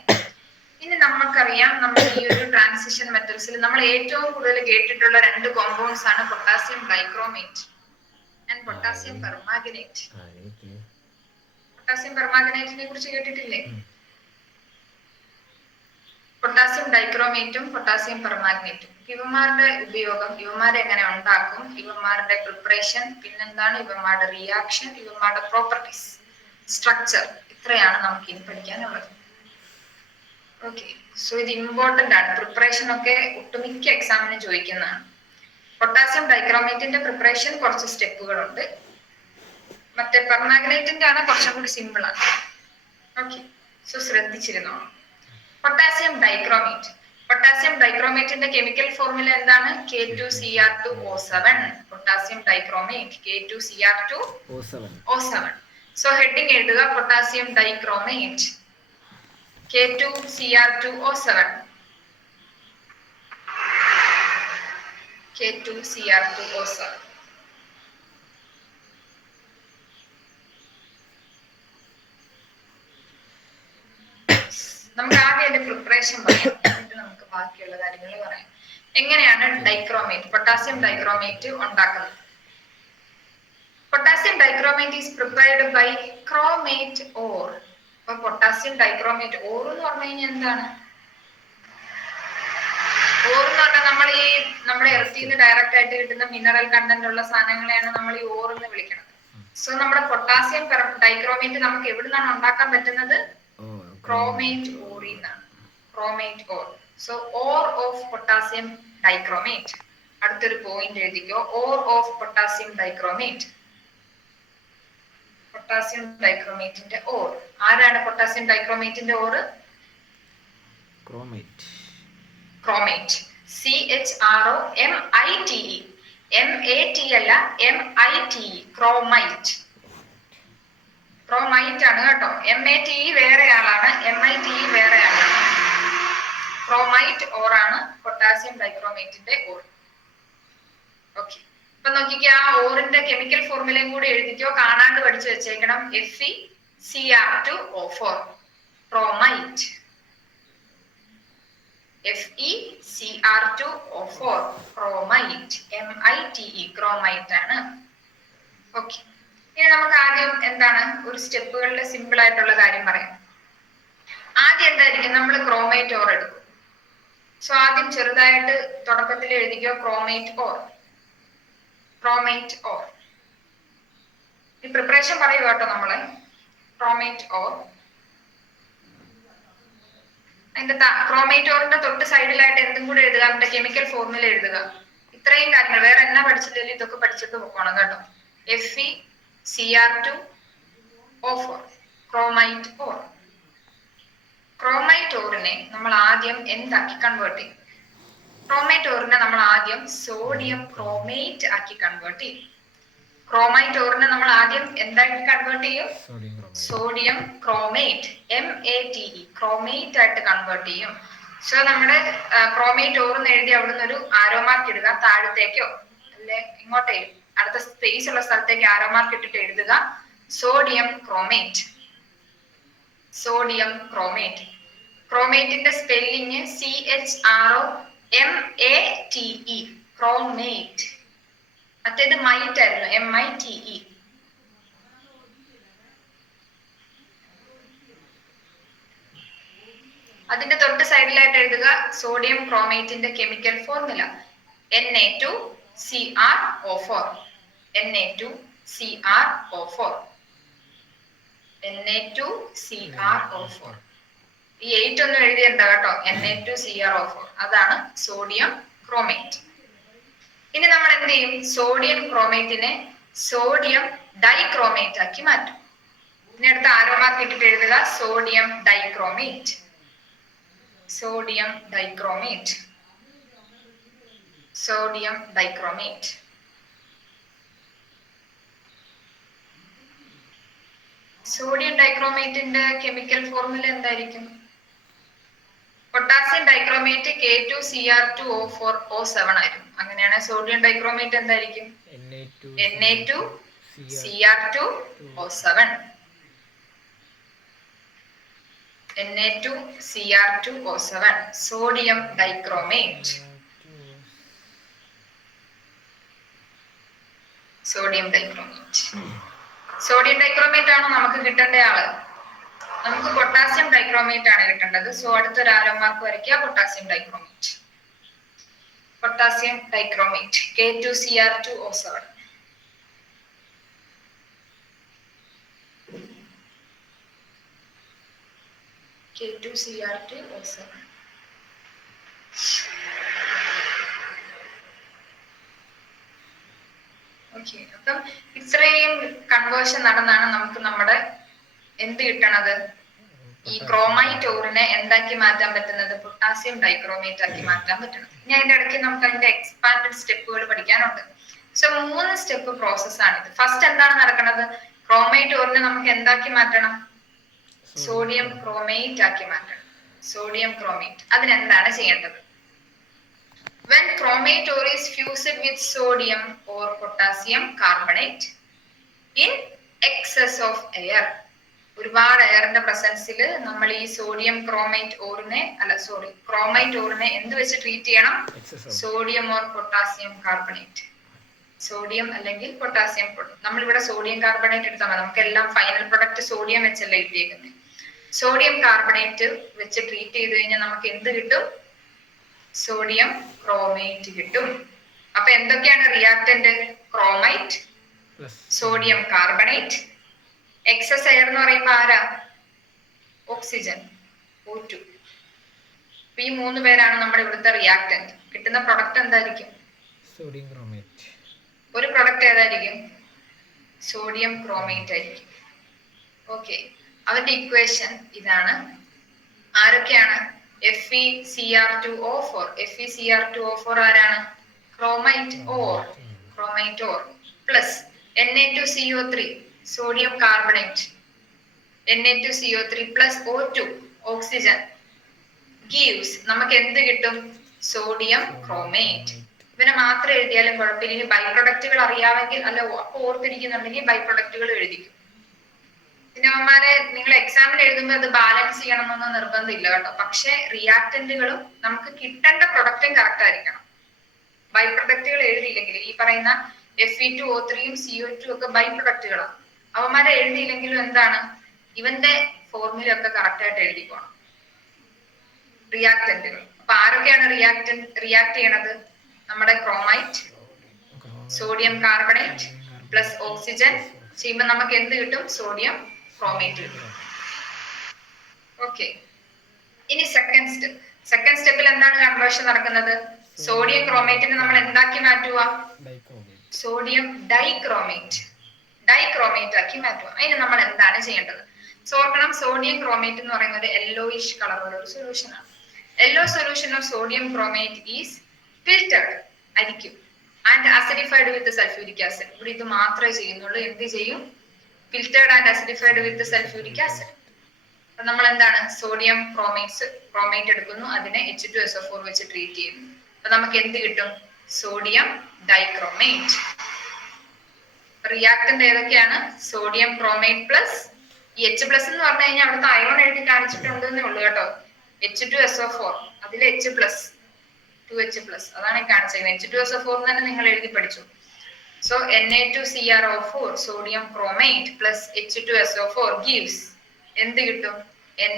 ഇനി നമുക്കറിയാം, നമ്മൾ ഈ ഒരു ട്രാൻസിഷൻ മെറ്റൽസിൽ നമ്മൾ ഏറ്റവും കൂടുതൽ കേട്ടിട്ടുള്ള 2 കോമ്പൗണ്ട്സ് ആണ് potassium dichromate and potassium permanganate. Potassium പെർമാംഗനേറ്റിനെ കുറിച്ച് കേട്ടിട്ടില്ലേ? പൊട്ടാസ്യം ഡൈക്രോമേറ്റും പൊട്ടാസ്യം പെർമാംഗനേറ്റും. ഇവന്മാരുടെ ഉപയോഗം, ഇവന്മാരെ എങ്ങനെ ഉണ്ടാക്കും, ഇവന്മാരുടെ പ്രിപ്പറേഷൻ, പിന്നെന്താണ് ഇവന്മാരുടെ റിയാക്ഷൻ, ഇവന്മാരുടെ പ്രോപ്പർട്ടീസ്, സ്ട്രക്ചർ, ഇത്രയാണ് നമുക്ക് ഇനി പഠിക്കാനുള്ളത്. ഓക്കെ, സോ ഇത് ഇമ്പോർട്ടന്റ് ആണ്. പ്രിപ്പറേഷൻ ഒക്കെ ഒട്ടുമിക്ക എക്സാമിന് ചോദിക്കുന്നതാണ്. പൊട്ടാസ്യം ഡൈക്രോമേറ്റിന്റെ പ്രിപ്പറേഷൻ കുറച്ച് സ്റ്റെപ്പുകളുണ്ട്. മറ്റേ പെർമാഗ്നേറ്റിന്റെ ആണ് കുറച്ചും കൂടി സിമ്പിൾ ആണ്. ഓക്കെ, സോ ശ്രദ്ധിച്ചിരുന്നോ. Potassium dichromate. പൊട്ടാസ്യം ഡൈക്രോമേറ്റിന്റെ കെമിക്കൽ ഫോർമുല എന്താണ്? K2Cr2O7. Potassium dichromate K2Cr2O7. So heading എഴുതുക പൊട്ടാസ്യം ഡൈക്രോമേറ്റ് K2Cr2O7. K2Cr2O7. നമുക്ക് ആദ്യം അതിന്റെ പ്രിപ്പറേഷൻ പറയാം, എന്നിട്ട് നമുക്ക് ബാക്കിയുള്ള കാര്യങ്ങൾ പറയാം. എങ്ങനെയാണ് ഡൈക്രോമേറ്റ്, പൊട്ടാസ്യം ഡൈക്രോമേറ്റ് ഉണ്ടാക്കുന്നത്? Potassium dichromate is prepared by chromate ore. അപ്പൊ പൊട്ടാസ്യം ഡൈക്രോമേറ്റ് ഓർ എന്ന് പറഞ്ഞു കഴിഞ്ഞാൽ എന്താണ്? ഓർ എന്ന് പറഞ്ഞാൽ നമ്മുടെ എർത്തിൽ നിന്ന് ഡയറക്റ്റ് ആയിട്ട് കിട്ടുന്ന മിനറൽ കണ്ടന്റ് ഉള്ള സാധനങ്ങളെയാണ് നമ്മൾ ഈ ഓർ എന്ന് വിളിക്കുന്നത്. സോ നമ്മുടെ പൊട്ടാസ്യം ഡൈക്രോമേറ്റ് നമുക്ക് എവിടെ നിന്നാണ് ഉണ്ടാക്കാൻ പറ്റുന്നത്? ക്രോമേറ്റ് ഓറിൽ നിന്നാണ്. Chromate ore. So ore of potassium dichromate. അടുത്തൊരു പോയിന്റ് എഴുതിക്കോ, ore of potassium dichromate. Potassium ഡൈക്രോമേറ്റിന്റെ ഓർ ആരാണ്? പൊട്ടാസ്യം ഡൈക്രോമേറ്റിന്റെ ഓർ ക്രോമേറ്റ്. CHROMITE. MAT അല്ല, MITE. ക്രോമൈറ്റ്. ക്രോമൈറ്റ് ആണ് കേട്ടോ. MATE വേറെ ആളാണ്, MITE വേറെ ആളാണ്. ക്രോമൈറ്റ് ഓർ ആണ് പൊട്ടാസ്യം ഡൈക്രോമേറ്റിന്റെ ഓർ. ഓക്കെ, ഇപ്പൊ നോക്കിക്കോ, ആ ഓറിന്റെ കെമിക്കൽ ഫോർമുലയും കൂടി എഴുതിക്കോ, കാണാണ്ട് പഠിച്ചു വെച്ചേക്കണം. FeCr2O4 chromite. FeCr2O4 chromite. MITE chromite ആണ്. ഓക്കെ, ഇനി നമുക്ക് ആദ്യം എന്താണ് ഒരു സ്റ്റെപ്പുകളിലെ സിമ്പിൾ ആയിട്ടുള്ള കാര്യം പറയാം. ആദ്യം എന്തായിരിക്കും? നമ്മൾ ക്രോമേറ്റ് ഓർ എടുക്കും. സോ ആദ്യം ചെറുതായിട്ട് തുടക്കത്തിൽ എഴുതിക്കോ ക്രോമേറ്റ് ഓർ. Chromate or. ഈ പ്രിപ്പറേഷൻ പറയുക കേട്ടോ നമ്മള്. Chromate or. അതിന്റെ ക്രോമേറ്റ് ഓറിന്റെ തൊട്ട് സൈഡിലായിട്ട് എന്തും കൂടെ എഴുതുക, അതിന്റെ കെമിക്കൽ ഫോർമുല എഴുതുക. ഇത്രയും കാര്യങ്ങൾ, വേറെ എന്നാ പഠിച്ചില്ലെങ്കിൽ ഇതൊക്കെ പഠിച്ചിട്ട് പോകണം കേട്ടോ. FeCr2O4 chromite ore. ക്രോമൈറ്റ് ഓറിനെ നമ്മൾ ആദ്യം എന്താക്കി കൺവേർട്ട് ചെയ്യും? ക്രോമൈറ്റ് ഓറിനെ നമ്മൾ ആദ്യം സോഡിയം ക്രോമേറ്റ് ആക്കി കൺവേർട്ട് ചെയ്യും. ക്രോമൈറ്റ് ഓറിനെ നമ്മൾ ആദ്യം എന്താക്കി കൺവേർട്ട് ചെയ്യും? Sodium chromate. MATE ക്രോമേറ്റ് ആയിട്ട് കൺവേർട്ട് ചെയ്യും. സോ നമ്മുടെ ക്രോമേറ്റ് ഓർ എന്ന് എഴുതി അവിടുന്ന് ഒരു ആരോ മാർക്ക് ഇടുക, താഴത്തേക്കോ അല്ലെ ഇങ്ങോട്ടേലും അടുത്ത സ്പേസ് ഉള്ള സ്ഥലത്തേക്ക് ആരോ മാർക്ക് ഇട്ടിട്ട് എഴുതുക sodium chromate. Sodium chromate. ക്രോമേറ്റിന്റെ spelling CHROMATE chromate. മറ്റേത് മൈറ്റ് ആയിരുന്നു, MITE. അതിന്റെ തൊട്ട് സൈഡിലായിട്ട് എഴുതുക sodium ക്രോമേറ്റിന്റെ chemical formula Na2CrO4. Na2CrO4. Na2CrO4. ഈ 8 ഒന്നും എഴുതിയുണ്ടോ കേട്ടോ. Na2CrO4 അതാണ് സോഡിയം ക്രോമേറ്റ്. ഇനി നമ്മൾ എന്ത് ചെയ്യും? സോഡിയം ക്രോമേറ്റിനെ സോഡിയം ഡൈക്രോമേറ്റ് ആക്കി മാറ്റും. ഇനി അടുത്ത ആരോ മാർക്ക് ഇട്ടിട്ട് എഴുതുക sodium dichromate. Sodium dichromate. Sodium dichromate. Sodium ഡൈക്രോമേറ്റിന്റെ കെമിക്കൽ ഫോർമുല എന്തായിരിക്കും? പൊട്ടാസ്യം ഡൈക്രോമേറ്റ് K2Cr2O4O7 ആയിരുന്നു. അങ്ങനെയാണ് സോഡിയം ഡൈക്രോമേറ്റ് എന്തായിരിക്കും? Na2Cr2O7. Na2Cr2O7 sodium dichromate. Sodium dichromate. Sodium dichromate ആണോ നമുക്ക് കിട്ടേണ്ട ആള്? നമുക്ക് പൊട്ടാസ്യം ഡൈക്രോമേറ്റ് ആണ് കിട്ടേണ്ടത്. സോ അടുത്തൊരു ആരോ മാർക്ക് വരയ്ക്കുക potassium dichromate. Potassium dichromate K2Cr2O7. K2Cr2O7. Okay. Okay, അപ്പം ഇത്രയും കൺവേർഷൻ നടന്നാണ് നമുക്ക് നമ്മുടെ എന്ത് കിട്ടണത്, ഈ ക്രോമൈറ്റ് ഓറിനെ എന്താക്കി മാറ്റാൻ പറ്റുന്നത്, പൊട്ടാസ്യം ഡൈക്രോമേറ്റ് ആക്കി മാറ്റാൻ പറ്റണം. ഇനി അതിന്റെ ഇടയ്ക്ക് നമുക്ക് അതിന്റെ എക്സ്പാൻഡഡ് സ്റ്റെപ്പുകൾ പഠിക്കാനുണ്ട്. സോ 3 സ്റ്റെപ്പ് പ്രോസസ് ആണിത്. ഫസ്റ്റ് എന്താണ് നടക്കുന്നത്, ക്രോമൈറ്റ് ഓറിനെ നമുക്ക് എന്താക്കി മാറ്റണം, സോഡിയം ക്രോമേറ്റ് ആക്കി മാറ്റണം. സോഡിയം ക്രോമേറ്റ്, അതിനെന്താണ് ചെയ്യേണ്ടത്? When chromate ore is fused with sodium or potassium carbonate in excess of air, ഒരുപാട് എയറിന്റെ പ്രസൻസിൽ നമ്മൾ ഈ സോഡിയം ക്രോമൈറ്റ് ഓറിനെ എന്ത് വെച്ച് ട്രീറ്റ് ചെയ്യണം, sodium or potassium carbonate. Sodium അല്ലെങ്കിൽ പൊട്ടാസ്യം, നമ്മളിവിടെ സോഡിയം കാർബണേറ്റ് എടുത്താൽ മതി, നമുക്ക് എല്ലാം ഫൈനൽ പ്രൊഡക്റ്റ് സോഡിയം വെച്ചല്ലേ കിട്ടിയേക്കുന്നത്. സോഡിയം കാർബണേറ്റ് വെച്ച് ട്രീറ്റ് ചെയ്ത് കഴിഞ്ഞാൽ നമുക്ക് എന്ത് കിട്ടും, സോഡിയം ക്രോമേറ്റ് കിട്ടും. അപ്പൊ എന്തൊക്കെയാണ് reactant, chromite, sodium carbonate, excess air എന്ന് പറയുമ്പോ ആരാ, ഓക്സിജൻ O2. ഈ 3 പേരാണ് നമ്മുടെ ഇവിടുത്തെ റിയാക്ടന്റ്. കിട്ടുന്ന പ്രൊഡക്റ്റ് എന്തായിരിക്കും, സോഡിയം ക്രോമേറ്റ്. ഒരു പ്രൊഡക്റ്റ് ഏതായിരിക്കും, സോഡിയം ക്രോമേറ്റ് ആയിരിക്കും. ഓക്കെ, അവന്റെ ഇക്വേഷൻ ഇതാണ്. ആരൊക്കെയാണ്, FeCr2O4. FeCr2O4 ആരാണ്, chromite or plus Na2CO3 sodium carbonate, Na2CO3 plus O2 oxygen gives നമുക്ക് എന്ത് കിട്ടും, സോഡിയം ക്രോമേറ്റ്. ഇവനെ മാത്രം എഴുതിയാലും കുഴപ്പമില്ല. ഇനി ബൈ പ്രൊഡക്റ്റുകൾ അറിയാമെങ്കിൽ, അല്ല ഓർത്തിരിക്കുന്നുണ്ടെങ്കിൽ ബൈ പ്രൊഡക്റ്റുകൾ എഴുതിക്കും. പിന്നെ അവന്മാരെ നിങ്ങൾ എക്സാമിൽ എഴുതുമ്പോൾ അത് ബാലൻസ് ചെയ്യണമെന്നൊന്നും നിർബന്ധമില്ല കേട്ടോ. പക്ഷെ റിയാക്ടന്റുകളും നമുക്ക് കിട്ടേണ്ട പ്രൊഡക്റ്റും കറക്റ്റ് ആയിരിക്കണം. ബൈ പ്രൊഡക്റ്റുകൾ എഴുതിയില്ലെങ്കിൽ, ഈ പറയുന്ന Fe2O3യും CO2 ഒക്കെ ബൈ പ്രൊഡക്റ്റുകളാണ്. അവന്മാരെ എഴുതിയില്ലെങ്കിലും എന്താണ്, ഇവന്റെ ഫോർമുല ഒക്കെ കറക്റ്റ് ആയിട്ട് എഴുതിക്കോണം റിയാക്ടന്റുകൾ. അപ്പൊ ആരൊക്കെയാണ് റിയാക്ട് ചെയ്യണത്, നമ്മുടെ chromite, sodium carbonate plus oxygen ചെയ്യുമ്പോൾ നമുക്ക് എന്ത് കിട്ടും, സോഡിയം ക്രോമേറ്റ് കിട്ടും. ഓക്കെ, ഇനി സെക്കൻഡ് സ്റ്റെപ്പിൽ എന്താണ് കൺവേർഷൻ നടക്കുന്നത്, സോഡിയം ക്രോമേറ്റിനെ നമ്മൾ എന്താക്കി മാറ്റുക, സോഡിയം ഡൈക്രോമേറ്റ് ആക്കി മാറ്റുക. അതിന് നമ്മൾ എന്താണ് ചെയ്യേണ്ടത്, ഓർക്കണം, സോഡിയം ക്രോമേറ്റ് എന്ന് പറയുന്നത് ഒരു യെല്ലോയിഷ് കളറുള്ള ഒരു സൊല്യൂഷൻ ആണ്. Yellow solution of sodium chromate is filtered ആയിരിക്കും and acidified with sulphuric acid. ഇവിടെ ഇത് മാത്രമേ ചെയ്യുന്നുള്ളൂ. എന്ത് ചെയ്യും, filtered and acidified with sulphuric acid. അപ്പൊ നമ്മൾ എന്താണ്, സോഡിയം ക്രോമേറ്റ് എടുക്കുന്നു, അതിനെ H2SO4 വെച്ച് ട്രീറ്റ് ചെയ്യുന്നു. അപ്പൊ നമുക്ക് എന്ത് കിട്ടും, സോഡിയം ഡൈക്രോമേറ്റ്. റിയാക്ടന്റ് ഏതൊക്കെയാണ്, സോഡിയം ക്രോമേറ്റ് പ്ലസ് ഈ H+ എന്ന് പറഞ്ഞു കഴിഞ്ഞാൽ അവിടുത്തെ അയോൺ എഴുതി കാണിച്ചിട്ടുണ്ടെന്നേ ഉള്ളൂ കേട്ടോ. H2SO4 അതിൽ H+2H+, അതാണ് കാണിച്ചത്. H2SO4 തന്നെ നിങ്ങൾ എഴുതി പഠിച്ചു. So Na2CrO4 sodium chromate plus H2SO4 gives എന്ത് കിട്ടും,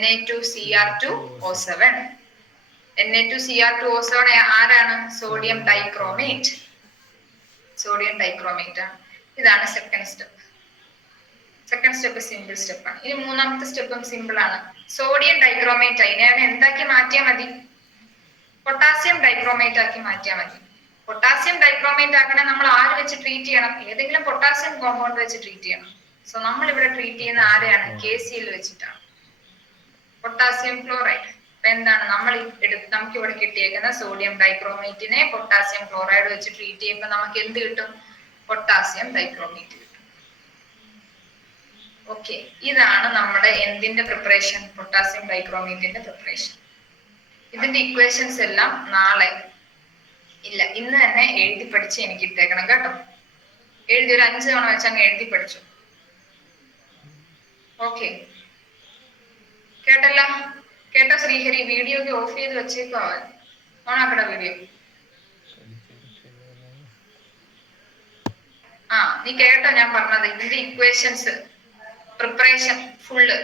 Na2Cr2O7. Na2Cr2O7 ആരാണ്, സോഡിയം ഡൈക്രോമേറ്റ് ആണ്. ഇതാണ് സെക്കൻഡ് സ്റ്റെപ്പ്. സിമ്പിൾ സ്റ്റെപ്പാണ്. ഇനി മൂന്നാമത്തെ സ്റ്റെപ്പും സിമ്പിൾ ആണ്. സോഡിയം ഡൈക്രോമേറ്റ് ആയി ഞാൻ എന്താക്കി മാറ്റിയാൽ മതി, പൊട്ടാസ്യം ഡൈക്രോമേറ്റ് ആക്കി മാറ്റിയാൽ മതി. പൊട്ടാസ്യം ഡൈക്രോമേറ്റ് ആക്കണേ നമ്മൾ ആര് വെച്ച് ട്രീറ്റ് ചെയ്യണം, ഏതെങ്കിലും പൊട്ടാസ്യം കോമ്പൗണ്ട് വെച്ച് ട്രീറ്റ് ചെയ്യണം. സോ നമ്മൾ ഇവിടെ ട്രീറ്റ് ചെയ്യുന്ന ആരെയാണ്, KCl വെച്ചിട്ടാണ്, പൊട്ടാസ്യം ക്ലോറൈഡ്. അപ്പൊ എന്താണ് നമുക്ക് ഇവിടെ കിട്ടിയേക്കുന്ന സോഡിയം ഡൈക്രോമേറ്റിനെ പൊട്ടാസ്യം ക്ലോറൈഡ് വെച്ച് ട്രീറ്റ് ചെയ്യുമ്പോൾ നമുക്ക് എന്ത് കിട്ടും, പൊട്ടാസ്യം ഡൈക്രോമേറ്റ് കിട്ടും. ഓക്കെ, ഇതാണ് നമ്മുടെ എന്തിന്റെ പ്രിപ്പറേഷൻ, പൊട്ടാസ്യം ഡൈക്രോമേറ്റിന്റെ പ്രിപ്പറേഷൻ. ഇതിന്റെ ഇക്വേഷൻസ് എല്ലാം നാളെ ഇന്ന് തന്നെ എഴുതി പഠിച്ച് എനിക്ക് ഇട്ടേക്കണം കേട്ടോ. എഴുതി ഒരു 5 തവണ വെച്ച് അങ്ങ് എഴുതി പഠിച്ചു. ഓക്കെ, കേട്ടോ ശ്രീഹരി? വീഡിയോ ഒക്കെ ഓഫ് ചെയ്ത് വെച്ചേക്കോ, ഓണാക്കട വീഡിയോ. നീ കേട്ടോ ഞാൻ പറഞ്ഞത്, ഇതിന്റെ ഇക്വേഷൻസ് പ്രിപ്പറേഷൻ ഫുള്ള്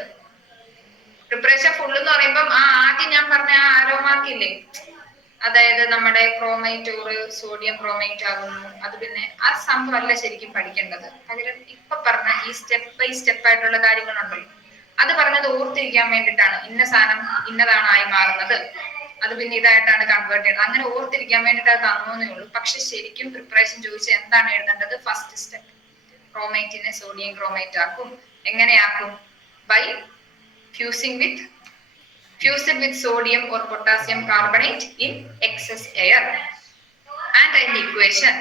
എന്ന് പറയുമ്പം ആദ്യം ഞാൻ പറഞ്ഞ ആരോ മാർക്ക് ഇല്ലേ, അതായത് നമ്മുടെ ക്രോമൈറ്റ് ഓറ് സോഡിയം ക്രോമൈറ്റ് ആകുന്നു, അത് പിന്നെ ആ സംഭവം അല്ല ശരിക്കും പഠിക്കേണ്ടത്. പകരം ഇപ്പൊ പറഞ്ഞ ഈ സ്റ്റെപ്പ് ബൈ സ്റ്റെപ്പ് ആയിട്ടുള്ള കാര്യങ്ങളുണ്ടല്ലോ, അത് പറഞ്ഞത് ഓർത്തിരിക്കാൻ വേണ്ടിയിട്ടാണ്. ഇന്ന സാധനം ഇന്നതാണ് ആയി മാറുന്നത്, അത് പിന്നെ ഇതായിട്ടാണ് കൺവേർട്ട് ചെയ്യുന്നത്. അങ്ങനെ ഓർത്തിരിക്കാൻ വേണ്ടിയിട്ട് അത് തന്നേ ഉള്ളൂ. പക്ഷെ ശരിക്കും പ്രിപ്പറേഷൻ ചോദിച്ചാൽ എന്താണ് എഴുതേണ്ടത്? ഫസ്റ്റ് സ്റ്റെപ്പ്, ക്രോമേറ്റിനെ സോഡിയം ക്രോമേറ്റ് ആക്കും. എങ്ങനെയാക്കും? By fusing with sodium or potassium carbonate in excess air. And അതിന്റെ ഇക്വേഷൻ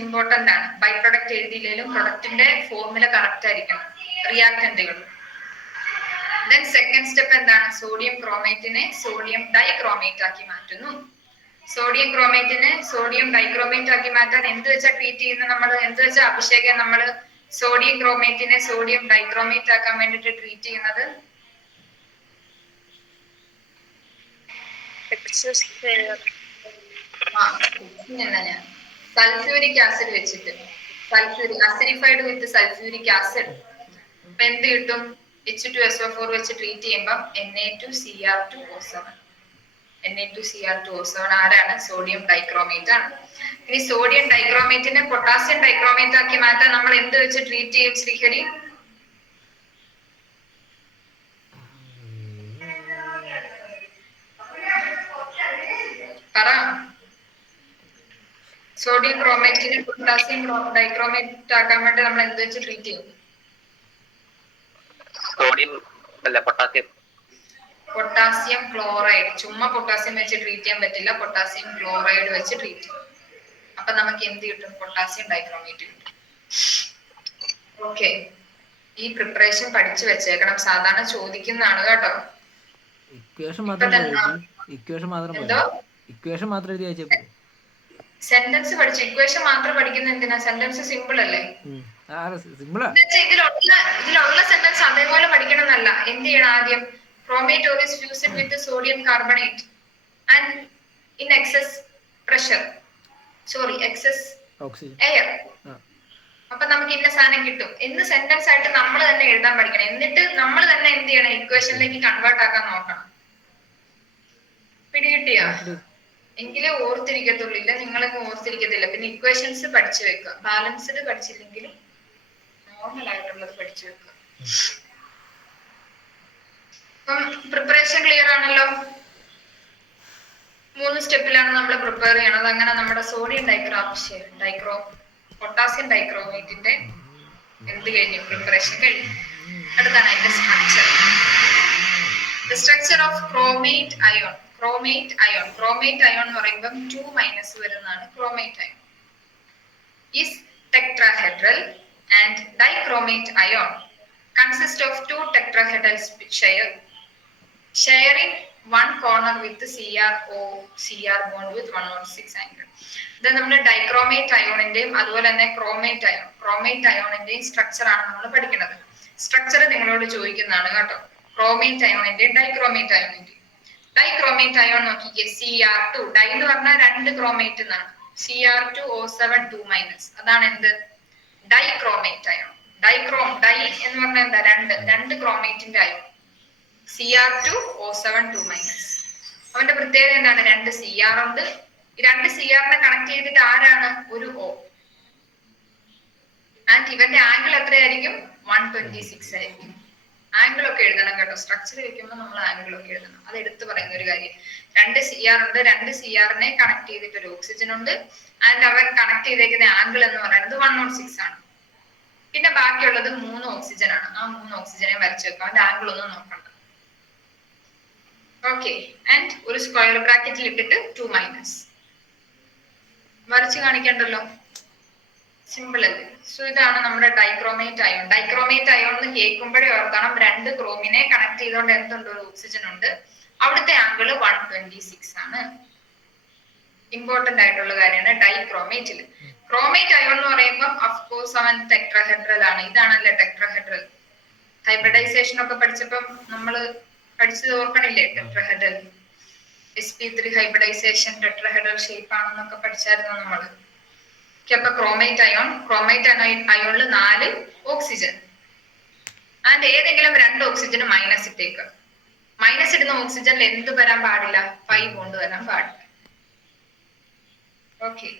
ഇമ്പോർട്ടന്റ് ആണ്. ബൈ പ്രൊഡക്റ്റ് എഴുതിയില്ലെങ്കിലും പ്രൊഡക്റ്റിന്റെ ഫോർമുല കറക്റ്റ് ആയിരിക്കണം, റിയാക്ടന്റുകൾ. ദെൻ സെക്കൻഡ് സ്റ്റെപ്പ് എന്താണ്? സോഡിയം ക്രോമേറ്റിനെ സോഡിയം ഡൈക്രോമേറ്റ് ആക്കി മാറ്റുന്നു. സോഡിയം ക്രോമേറ്റിനെ സോഡിയം ഡൈക്രോമേറ്റ് ആക്കി മാറ്റാൻ എന്ത് വെച്ചാൽ ട്രീറ്റ് ചെയ്യുന്നത്? നമ്മൾ എന്ത് വെച്ചാൽ അഭിഷേകം നമ്മൾ സോഡിയം ക്രോമേറ്റിനെ സോഡിയം ഡൈക്രോമേറ്റ് ആക്കാൻ വേണ്ടിട്ട് ട്രീറ്റ് ചെയ്യുന്നത്? സൾഫ്യൂരിക് ആസിഡ് വെച്ചിട്ട്, അസിഡിഫൈഡ് വിത്ത് സൾഫ്യൂരിക് ആസിഡ്. അപ്പൊ എന്ത് കിട്ടും? H2SO4 വെച്ച് ട്രീറ്റ് ചെയ്യുമ്പോൾ Na2Cr2O7. Na2Cr2O7 ആരാണ്? സോഡിയം ഡൈക്രോമേറ്റ് ആണ്. ഇനി സോഡിയം ഡൈക്രോമേറ്റിനെ പൊട്ടാസ്യം ഡൈക്രോമേറ്റ് ആക്കി മാറ്റാൻ നമ്മൾ എന്ത് വെച്ച് ട്രീറ്റ് ചെയ്യും ശ്രീഹരി? പറ. സോഡിയം ക്രോമേറ്റിനെ പൊട്ടാസ്യം ഡൈക്രോമേറ്റ് ആക്കാൻ വേണ്ടി നമ്മൾ എന്ത് വെച്ച് ട്രീറ്റ് ചെയ്യും? Potassium chloride. ചുമ്മാ പൊട്ടാസ്യം വെച്ച് ട്രീറ്റ് ചെയ്യാൻ പറ്റില്ല, പൊട്ടാസ്യം ക്ലോറൈഡ് വെച്ച് ട്രീറ്റ് ചെയ്യും. അപ്പൊ നമുക്ക് എന്ത് കിട്ടും? പൊട്ടാസ്യം ഡൈക്രോമേറ്റ് കിട്ടും. ഓക്കെ, ഈ പ്രിപ്പറേഷൻ പഠിച്ചു വെച്ചേക്കണം, സാധാരണ ചോദിക്കുന്നതാണ് കേട്ടോ. സെന്റൻസ് പഠിച്ചു, ഇക്വേഷൻ മാത്രം പഠിക്കുന്ന എന്തിനാ? സെന്റൻസ് സിമ്പിൾ അല്ലേ? ഇതിലുള്ള സെന്റൻസ് അതേപോലെ പഠിക്കണം എന്നല്ല. എന്ത് ചെയ്യണം? ആദ്യം chromate ore is fused with sodium carbonate and in excess pressure, excess air. അപ്പൊ നമുക്ക് ഇന്ന സാധനം കിട്ടും എന്ന് സെന്റൻസ് ആയിട്ട് നമ്മൾ തന്നെ എഴുതാൻ പഠിക്കണം. എന്നിട്ട് നമ്മൾ തന്നെ എന്ത് ചെയ്യണം? ഇക്വേഷനിലേക്ക് കൺവേർട്ട് ആക്കാൻ നോക്കണം. പിടികിട്ടിയാ? എങ്കിലേ ഓർത്തിരിക്കത്തുള്ളൂ. ഇല്ല നിങ്ങളൊക്കെ ഓർത്തിരിക്കത്തില്ല. പിന്നെ ഇക്വേഷൻസ് പഠിച്ചു വെക്കുക. ബാലൻസ്ഡ് പഠിച്ചില്ലെങ്കിലും നോർമൽ ആയിട്ടുള്ളത് പഠിച്ചു വെക്കുക. അപ്പം പ്രിപ്പറേഷൻ ക്ലിയർ ആണല്ലോ? 3 സ്റ്റെപ്പിലാണ് നമ്മൾ പ്രിപ്പയർ ചെയ്യണത്. അങ്ങനെ നമ്മുടെ സോഡിയം പൊട്ടാസ്യം ഡൈക്രോമേറ്റിന്റെ എന്ത് കഴിഞ്ഞു? പ്രിപ്പറേഷൻ കഴിഞ്ഞു. അടുത്താണ് അതിന്റെ structure. The structure of chromate ion. Chromate ion എന്ന് പറയുമ്പോൾ 2- വരുന്നതാണ് chromate ion. Is tetrahedral and dichromate ion consist of 2 tetrahedrals sharing one corner with the Cr bond with 106 angle. Then നമ്മുടെ ഡൈക്രോമേറ്റ് അയോണിന്റെയും അതുപോലെ തന്നെ ക്രോമേറ്റ് അയോണിന്റെയും സ്ട്രക്ചർ ആണ് നമ്മൾ പഠിക്കുന്നത്. സ്ട്രക്ചർ നിങ്ങളോട് ചോദിക്കുന്നതാണ് കേട്ടോ. ക്രോമേറ്റ് അയോണിന്റെയും ഡൈക്രോമേറ്റ് അയോണിന്റെയും. ഡൈക്രോമേറ്റ് അയോൺ നോക്കിക്കേ, Cr2. ഡൈ എന്ന് പറഞ്ഞാൽ 2 ക്രോമേറ്റ് എന്നാണ്. Cr2O7 2-. അതാണ് എന്ത്? Dichromate ion. ഡൈ എന്ന് പറഞ്ഞാൽ എന്താ? 2 ക്രോമേറ്റിന്റെ അയോൺ. Cr2O7 2-. അവന്റെ പ്രത്യേകത എന്താണ്? 2 Cr ഉണ്ട്. 2 Cr-നെ കണക്ട് ചെയ്തിട്ട് ആരാണ്? ഒരു O. ആൻഡ് ഇവന്റെ ആംഗിൾ എത്രയായിരിക്കും? 126 ആയിരിക്കും. ആംഗിൾ ഒക്കെ എഴുതണം കേട്ടോ. സ്ട്രക്ചർ വെക്കുമ്പോൾ നമ്മൾ ആംഗിൾ ഒക്കെ എഴുതണം. അത് എടുത്തു പറയുന്ന ഒരു കാര്യം. 2 Cr ഉണ്ട്. 2 Cr-നെ കണക്ട് ചെയ്തിട്ട് ഒരു ഓക്സിജൻ ഉണ്ട്. ആൻഡ് അവർ കണക്ട് ചെയ്തേക്കുന്ന ആംഗിൾ എന്ന് പറയുന്നത് 106 ആണ്. പിന്നെ ബാക്കിയുള്ളത് 3 ഓക്സിജൻ ആണ്. ആ 3 ഓക്സിജനെ വരച്ചു വെക്കാം. അതിന്റെ ആംഗിൾ ഒന്നും നോക്കണ്ട. ഓക്കെ, ആൻഡ് ഒരു സ്ക്വയർ ബ്രാക്കറ്റിൽ ഇട്ടിട്ട് 2-. വരച്ച് കാണിക്കണ്ടല്ലോ, സിമ്പിൾ അല്ലേ? സോ ഇതാണ് നമ്മുടെ ഡൈക്രോമേറ്റ് അയോൺ. ഡൈക്രോമേറ്റ് അയോൺ എന്ന് കേൾക്കുമ്പോഴേ ഓർക്കണം 2 ക്രോമിനെ കണക്ട് ചെയ്തുകൊണ്ട് എന്തുണ്ട്? ഒരു ഓക്സിജൻ ഉണ്ട്. അവിടുത്തെ ആംഗിൾ 126 ആണ്. ഇമ്പോർട്ടന്റ് ആയിട്ടുള്ള കാര്യമാണ് ഡൈക്രോമേറ്റിൽ. ക്രോമേറ്റ് അയോൺ എന്ന് പറയുമ്പോൾ അഫ്കോഴ്സ് അവൻ ടെട്രഹെഡ്രൽ ആണ്. ഇതാണല്ലേ ടെട്രഹെഡ്രൽ. ഹൈബ്രിഡൈസേഷൻ ഒക്കെ പഠിച്ചപ്പം നമ്മൾ പഠിച്ചത് ഓർക്കണില്ലേ? Tetrahedral sp3 hybridisation tetrahedral shape ആണെന്നൊക്കെ പഠിച്ചായിരുന്നു നമ്മൾ. അപ്പൊ ക്രോമേറ്റ് അയോണിൽ 4 ഓക്സിജൻ ആൻഡ് ഏതെങ്കിലും 2 ഓക്സിജന് മൈനസ് ഇട്ടേക്കുക. മൈനസ് ഇടുന്ന ഓക്സിജനിൽ എന്ത് വരാൻ പാടില്ല? 5 ബോണ്ട് വരാൻ പാടില്ല. ഓക്കെ,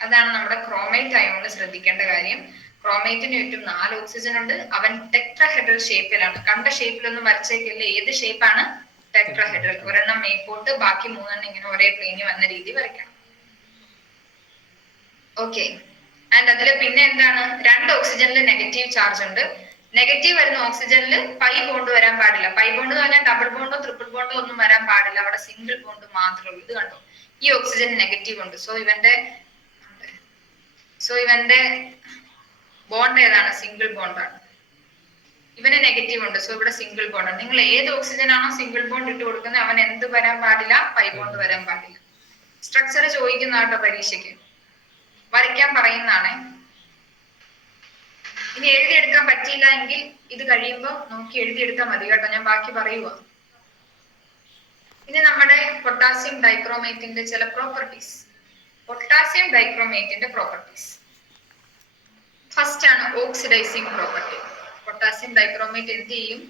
അതാണ് നമ്മുടെ ക്രോമേറ്റ് അയോണിൽ ശ്രദ്ധിക്കേണ്ട കാര്യം. ക്രോമേറ്റിന് ചുറ്റും 4 ഓക്സിജൻ ഉണ്ട്. അവൻ ടെട്രഹെഡ്രൽ ഷേപ്പിലാണ്. കണ്ട ഷേപ്പിലൊന്നും വരച്ചേക്കില്ല. ഏത് ഷേപ്പാണ്? ടെട്രാഹെഡ്രൽ. ഒരെണ്ണം മേപ്പോട്ട്, ബാക്കി 3 ഇങ്ങനെ ഒരേ പ്ലെയിനിൽ വന്ന രീതി വരയ്ക്കണം. ഓക്കെ. ആൻഡ് അതിൽ പിന്നെ എന്താണ്, 2 ഓക്സിജനിൽ നെഗറ്റീവ് ചാർജ് ഉണ്ട്. നെഗറ്റീവ് വരുന്ന ഓക്സിജനിൽ പൈ ബോണ്ട് വരാൻ പാടില്ല. പൈ ബോണ്ട് എന്ന് പറഞ്ഞാൽ ഡബിൾ ബോണ്ടോ ട്രിപ്പിൾ ബോണ്ടോ ഒന്നും വരാൻ പാടില്ല. അവിടെ സിംഗിൾ ബോണ്ട് മാത്രമേ ഉള്ളൂ. ഇത് കണ്ടോ, ഈ ഓക്സിജൻ നെഗറ്റീവ് ഉണ്ട്. സോ ഇവന്റെ ബോണ്ട് ഏതാണ്? സിംഗിൾ ബോണ്ടാണ്. ഇവന് നെഗറ്റീവ് ഉണ്ട്. സോ ഇവിടെ സിംഗിൾ ബോണ്ട് ആണ്. നിങ്ങൾ ഏത് ഓക്സിജൻ ആണോ സിംഗിൾ ബോണ്ട് ഇട്ട് കൊടുക്കുന്നത് അവൻ എന്ത് വരാൻ പാടില്ല? പൈ ബോണ്ട് വരാൻ പാടില്ല. സ്ട്രക്ചർ ചോദിക്കുന്ന കേട്ടോ പരീക്ഷയ്ക്ക്, വരയ്ക്കാൻ പറയുന്നതാണ്. ഇനി എഴുതിയെടുക്കാൻ പറ്റിയില്ല എങ്കിൽ ഇത് കഴിയുമ്പോൾ നോക്കി എഴുതിയെടുത്താൽ മതി കേട്ടോ, ഞാൻ ബാക്കി പറയുക. ഇനി നമ്മുടെ പൊട്ടാസ്യം ഡൈക്രോമേറ്റിന്റെ ചില പ്രോപ്പർട്ടീസ്. പൊട്ടാസ്യം ഡൈക്രോമേറ്റിന്റെ പ്രോപ്പർട്ടീസ് ഫസ്റ്റ് ആണ് ഓക്സിഡൈസിങ് പ്രോപ്പർട്ടി. പൊട്ടാസ്യം ഡൈക്രോമേറ്റ് എന്ത് ചെയ്യും?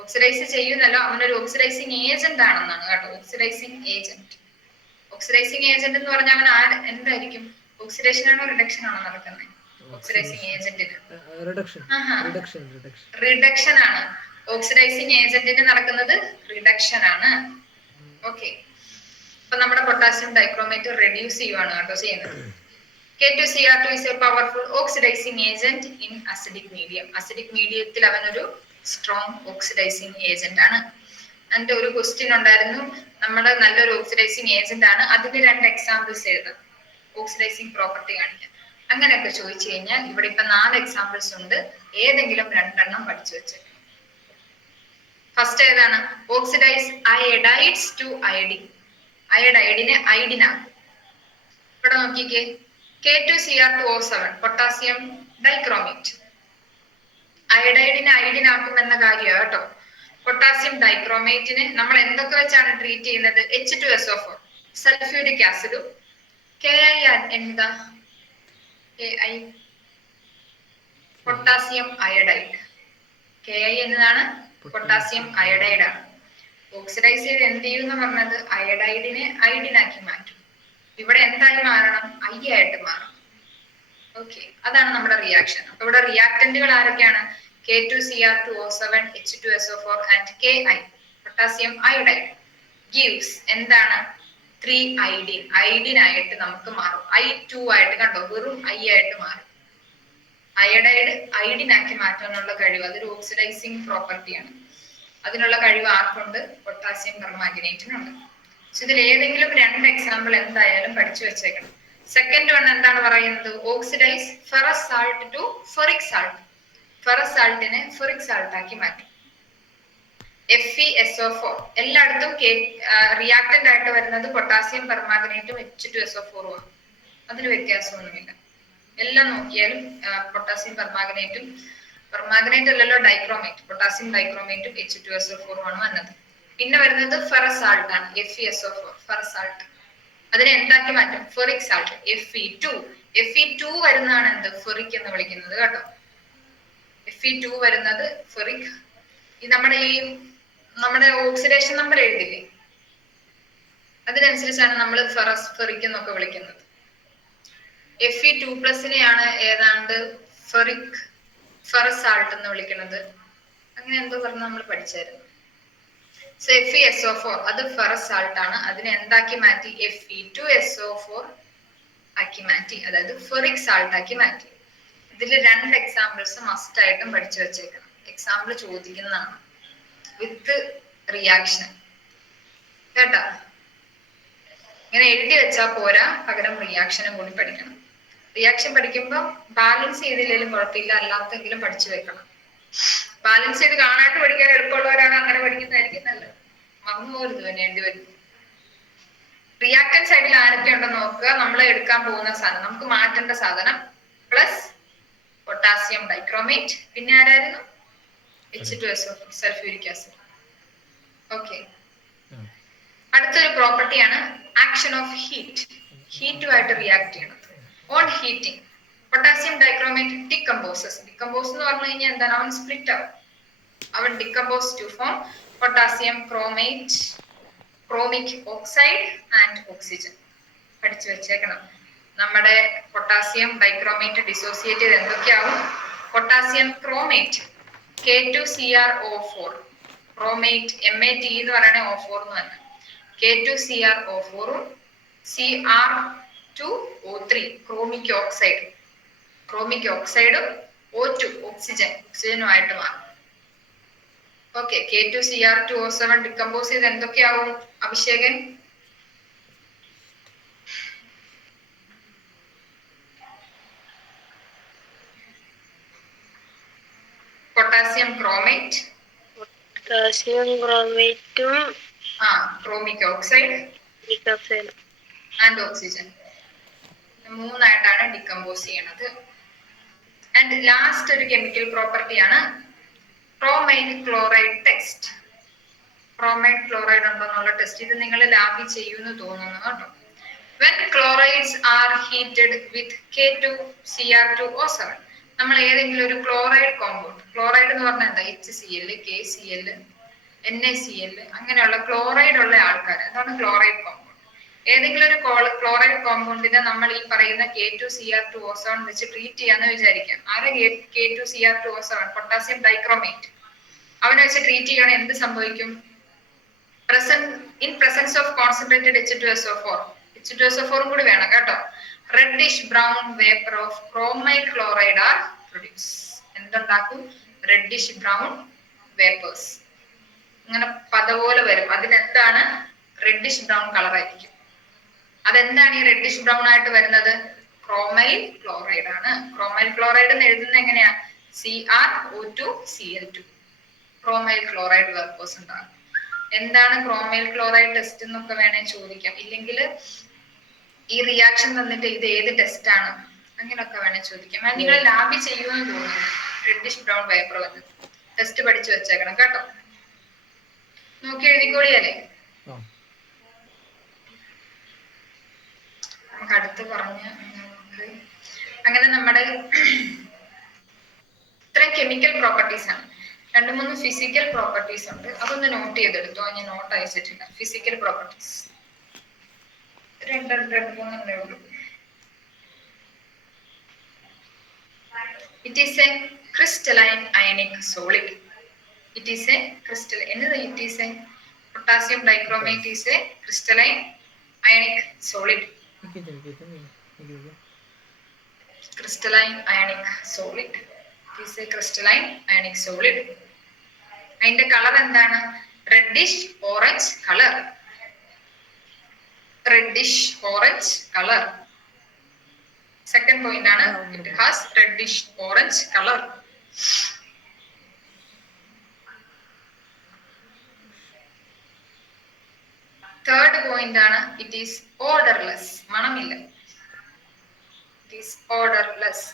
ഓക്സിഡൈസ് ചെയ്യുന്നല്ലോ, അവനൊരു ഓക്സിഡൈസിങ് ഏജന്റ് ആണെന്നാണ് കേട്ടോ. ഓക്സിഡൈസിങ് ഏജന്റ് എന്ന് പറഞ്ഞാൽ അവൻ എന്തായിരിക്കും? ഓക്സിഡേഷൻ ആണോ റിഡക്ഷൻ ആണോ നടക്കുന്നത്? ഓക്സിഡൈസിങ് ഏജന്റിന് റിഡക്ഷൻ ആണ്. ഓക്സിഡൈസിങ് ഏജന്റിന് നടക്കുന്നത് റിഡക്ഷൻ ആണ്. ഓക്കെ. അപ്പൊ നമ്മുടെ പൊട്ടാസ്യം ഡൈക്രോമേറ്റ് റെഡ്യൂസ് ചെയ്യുവാണ് കേട്ടോ ചെയ്യുന്നത്. K2Cr2 is a powerful oxidizing agent in acidic medium. Acidic mediumത്തിൽ അവനൊരു സ്ട്രോങ് ഓക്സിഡൈസിങ് ഏജന്റ് ആണ്. അതിന്റെ ഒരു ക്വസ്റ്റ്യൻ ഉണ്ടായിരുന്നു, നമ്മുടെ നല്ലൊരു ഓക്സിഡൈസിങ് ഏജന്റ് ആണ്, അതിന് 2 എക്സാമ്പിൾസ് എഴുതാം, ഓക്സിഡൈസിങ് പ്രോപ്പർട്ടി കാണിക്കാം. അങ്ങനെയൊക്കെ ചോദിച്ചു കഴിഞ്ഞാൽ ഇവിടെ ഇപ്പൊ 4 എക്സാമ്പിൾസ് ഉണ്ട്, ഏതെങ്കിലും 2 പഠിച്ചു വെച്ചേക്കാം. ഫസ്റ്റ് ഏതാണ്? Oxidise iodides to iodine. അയഡൈഡിനെ അയഡിനാക്കും. ഇവിടെ നോക്കിക്കേ, K2Cr2O7 പൊട്ടാസ്യം ഡൈക്രോമേറ്റ് അയഡൈഡിനെ അയഡിനാക്കും എന്ന കാര്യമാണ് കേട്ടോ. പൊട്ടാസ്യം ഡൈക്രോമേറ്റിനെ നമ്മൾ എന്തൊക്കെ വെച്ചാണ് ട്രീറ്റ് ചെയ്യുന്നത്? H2SO4 സൾഫ്യൂരിക് ആസിഡും KI എന്താ? KI potassium iodide. KI എന്നതാണ് പൊട്ടാസ്യം അയഡൈഡ് ആണ്. ഓക്സിഡൈസ് ചെയ്ത് എന്ത് ചെയ്യുമെന്ന് പറഞ്ഞത്? അയഡൈഡിനെ അയഡിനാക്കി മാറ്റും. ഇവിടെ എന്തായി മാറണം? ഐ ആയിട്ട് മാറണം. ഓക്കെ, അതാണ് നമ്മുടെ റിയാക്ഷൻ. അപ്പൊ ഇവിടെ റിയാക്ടന്റുകൾ ആരൊക്കെയാണ്? K2Cr2O7 H2SO4 and KI potassium iodide gives എന്താണ്? 3 ഐഡിൻ. ഐഡിൻ ആയിട്ട് നമുക്ക് മാറും. I2 ആയിട്ട് കണ്ടോ, വെറും I ആയിട്ട് മാറും. അയഡൈഡ് ഐഡിനാക്കി മാറ്റാനുള്ള കഴിവ്, അതൊരു ഓക്സിഡൈസിങ് പ്രോപ്പർട്ടിയാണ്. അതിനുള്ള കഴിവ് ആർക്കുണ്ട്? പൊട്ടാസ്യം പെർമാംഗനേറ്റിനുണ്ട്. ഇതിൽ ഏതെങ്കിലും 2 എക്സാമ്പിൾ എന്തായാലും പഠിച്ചു വെച്ചേക്കണം. സെക്കൻഡ് വൺ എന്താണ് പറയുന്നത്? Oxidise ferrous salt to ferric salt. Ferrous സാൾട്ടിനെ ഫെറിക് സാൾട്ട് ആക്കി മാറ്റും. FeSO4 എല്ലായിടത്തും റിയാക്ടന്റ് ആയിട്ട് വരുന്നത് പൊട്ടാസ്യം പെർമാംഗനേറ്റും H2SO4 ആണ്. അതിൽ വ്യത്യാസമൊന്നുമില്ല. എല്ലാം നോക്കിയാലും പൊട്ടാസ്യം പെർമാംഗനേറ്റും, പെർമാംഗനേറ്റ് അല്ലല്ലോ ഡൈക്രോമേറ്റ്, പൊട്ടാസ്യം ഡൈക്രോമേറ്റും H2SO4 ആണ് വന്നത്. പിന്നെ വരുന്നത് ഫെറസ് സാൾട്ട് ആണ്, FeSO4 ഫെറസ് സാൾട്ട്. അതിനെ എന്താക്കി മാറ്റും? ഫെറിക് സാൾട്ട് Fe2 വരുന്നതാണ് എന്ത്? ഫെറിക് എന്ന് വിളിക്കുന്നത് കേട്ടോ. Fe2 വരുന്നത് ഫെറിക്. നമ്മുടെ ഓക്സിഡേഷൻ നമ്പർ എഴുതില്ലേ, അതിനനുസരിച്ചാണ് നമ്മൾ ഫെറിക് എന്നൊക്കെ വിളിക്കുന്നത്. Fe2+നെയാണ് ഏതാണ്ട് ഫെറസ് സാൾട്ട് എന്ന് വിളിക്കുന്നത്. അങ്ങനെ എന്തോ പറഞ്ഞ് നമ്മൾ പഠിച്ചായിരുന്നു. FeSO4 അത് ഫെറസ് സാൾട്ട് ആണ്. അതിനെ എന്താക്കി മാറ്റി? Fe2SO4 ആക്കി മാറ്റി, അതായത് ഫെറിക് സാൾട്ട് ആക്കി മാറ്റി. ഇതിൽ 2 എക്സാമ്പിൾസ് മസ്റ്റ് ആയിട്ടും പഠിച്ചു വെച്ചേക്കണം. എക്സാമ്പിൾ ചോദിക്കുന്നതാണ് വിത്ത് റിയാക്ഷൻ കേട്ടോ. ഇങ്ങനെ എഴുതി വെച്ചാൽ പോരാ, പകരം റിയാക്ഷനും കൂടി പഠിക്കണം. റിയാക്ഷൻ പഠിക്കുമ്പോൾ ബാലൻസ് ചെയ്തില്ലെങ്കിലും കുഴപ്പമില്ല, അല്ലാത്തെങ്കിലും പഠിച്ചു വെക്കണം. ബാലൻസ് ചെയ്ത് കാണാനായിട്ട് പഠിക്കാൻ എളുപ്പമുള്ളവരാണ് അങ്ങനെ പഠിക്കുന്നതായിരിക്കും നല്ലത്. മറന്നു പോരുത് തന്നെ എഴുതി വരും. റിയാക്ടൻ സൈഡിൽ ആരൊക്കെ ഉണ്ടെന്ന് നോക്കുക. നമ്മൾ എടുക്കാൻ പോകുന്ന സാധനം, നമുക്ക് മാറ്റേണ്ട സാധനം പ്ലസ് പൊട്ടാസ്യം ഡൈക്രോമേറ്റ്, പിന്നെ ആരായിരുന്നു? H2SO4 sulphuric acid. ഓക്കെ, അടുത്തൊരു പ്രോപ്പർട്ടിയാണ് ആക്ഷൻ ഓഫ് ഹീറ്റ്. ഹീറ്റുമായിട്ട് റിയാക്ട് ചെയ്യണം. On heating potassium dichromate decompose എന്ന് പറഞ്ഞു കഴിഞ്ഞാൽ എന്താണ്? അവൻ സ്പ്ലിറ്റ് ആവും. അവൻ decompose to form potassium chromate, chromic oxide and oxygen. പഠിച്ചു വെച്ചേക്കണം. നമ്മുടെ പൊട്ടാസ്യം ഡൈക്രോമേറ്റ് ഡിസോസിയേറ്റ് ചെയ്ത് എന്തൊക്കെയാവും? Potassium chromate K2Cr O4 chromate MAT എന്ന് പറയുന്നത് O4 എന്ന് തന്നെ. K2Cr(O4) ഉം Cr2O3 ക്രോമിക് ഓക്സൈഡും O2 ഓക്സിജനുമായിട്ട് മാറും. ഓക്കെ, K2Cr2O7 ഡിക്കമ്പോസ് ചെയ്ത് എന്തൊക്കെയാവും അഭിഷേകൻ? പൊട്ടാസ്യം ക്രോമേറ്റും ക്രോമിക് ഓക്സൈഡ് ആൻഡ് ഓക്സിജൻ മൂന്നായിട്ടാണ് ഡിക്കമ്പോസ് ചെയ്യണത്. ആൻഡ് ലാസ്റ്റ് ഒരു കെമിക്കൽ പ്രോപ്പർട്ടിയാണ് chromyl chloride test. Chromyl chloride ഉണ്ടോ എന്നുള്ള ടെസ്റ്റ് ഇത് നിങ്ങൾ ലാബിൽ ചെയ്യുമെന്ന് തോന്നുന്നു കേട്ടോ. When chlorides are heated with K2Cr2O7, നമ്മൾ ഏതെങ്കിലും ഒരു ക്ലോറൈഡ് കോമ്പൗണ്ട്, ക്ലോറൈഡ് എന്ന് പറഞ്ഞാൽ എന്താ, HCl, KCl, NaCl അങ്ങനെയുള്ള ക്ലോറൈഡ് ഉള്ള ആൾക്കാർ, അതാണ് ക്ലോറൈഡ് കോമ്പൗണ്ട്. ഏതെങ്കിലും ഒരു ക്ലോറൈഡ് കോമ്പൗണ്ടിനെ നമ്മൾ ഈ പറയുന്ന K2Cr2O7 വെച്ച് ട്രീറ്റ് ചെയ്യാന്ന് വിചാരിക്കാം. ആരെ K2Cr2O7? Potassium dichromate. അവനെ വെച്ച് ട്രീറ്റ് ചെയ്യണം, എന്ത് സംഭവിക്കും? In presence of concentrated H2SO4 കൂടി വേണം കേട്ടോ. Reddish brown vapour of chromyl chloride are produce. എന്തുണ്ടാക്കും? റെഡിഷ് ബ്രൗൺ വേപ്പേഴ്സ് ഇങ്ങനെ പത പോലെ വരും. അതിനെന്താണ്? റെഡിഷ് ബ്രൗൺ കളർ ആയിരിക്കും. അതെന്താണ് ഈ റെഡിഷ് ബ്രൗൺ ആയിട്ട് വരുന്നത്? ക്രോമൈൽ ക്ലോറൈഡ് ആണ്. ക്രോമൈൽ ക്ലോറൈഡ് എന്ന് എഴുതുന്നത് എങ്ങനെയാ? CrO2Cl2 ക്രോമൈൽ ക്ലോറൈഡ് വേപ്പേഴ്സ് ഉണ്ടാകും. എന്താണ് ക്രോമൈൽ ക്ലോറൈഡ് ടെസ്റ്റ് എന്നൊക്കെ വേണേ ചോദിക്കാം. ഇല്ലെങ്കിൽ ഈ റിയാക്ഷൻ തന്നിട്ട് ഇത് ഏത് ടെസ്റ്റ് ആണ് അങ്ങനെയൊക്കെ വേണേ ചോദിക്കാം. നിങ്ങൾ ലാബിൽ ചെയ്യുമെന്ന് തോന്നുന്നു. റെഡിഷ് ബ്രൗൺ വേപ്പർ വന്നത് ടെസ്റ്റ് പഠിച്ചു വെച്ചേക്കണം കേട്ടോ. നോക്കി എഴുതിക്കോളിയല്ലേ? നമുക്ക് അടുത്ത് പറഞ്ഞ് അങ്ങനെ നമ്മുടെ ഇത്രയും കെമിക്കൽ പ്രോപ്പർട്ടീസ് ആണ്. 2-3 ഫിസിക്കൽ പ്രോപ്പർട്ടീസ് ഉണ്ട്, അതൊന്ന് നോട്ട് ചെയ്തെടുത്തോ. ഞാൻ നോട്ട് അയച്ചിട്ടില്ല. ഫിസിക്കൽ പ്രോപ്പർട്ടീസ് 2-3 ഉള്ളൂ. It is a crystalline ionic solid. It is a crystalline. It is a potassium dichromate is a crystalline ionic solid. Crystalline ionic solid. It is a crystalline ionic solid. അതിന്റെ കളർ എന്താണ്? Reddish orange colour. Reddish orange colour. Second point ആണ്, it has reddish orange colour. Third point ആണ്, ഇറ്റ് ഈസ് ഓർഡർലെസ്. മണമില്ല. It is odourless.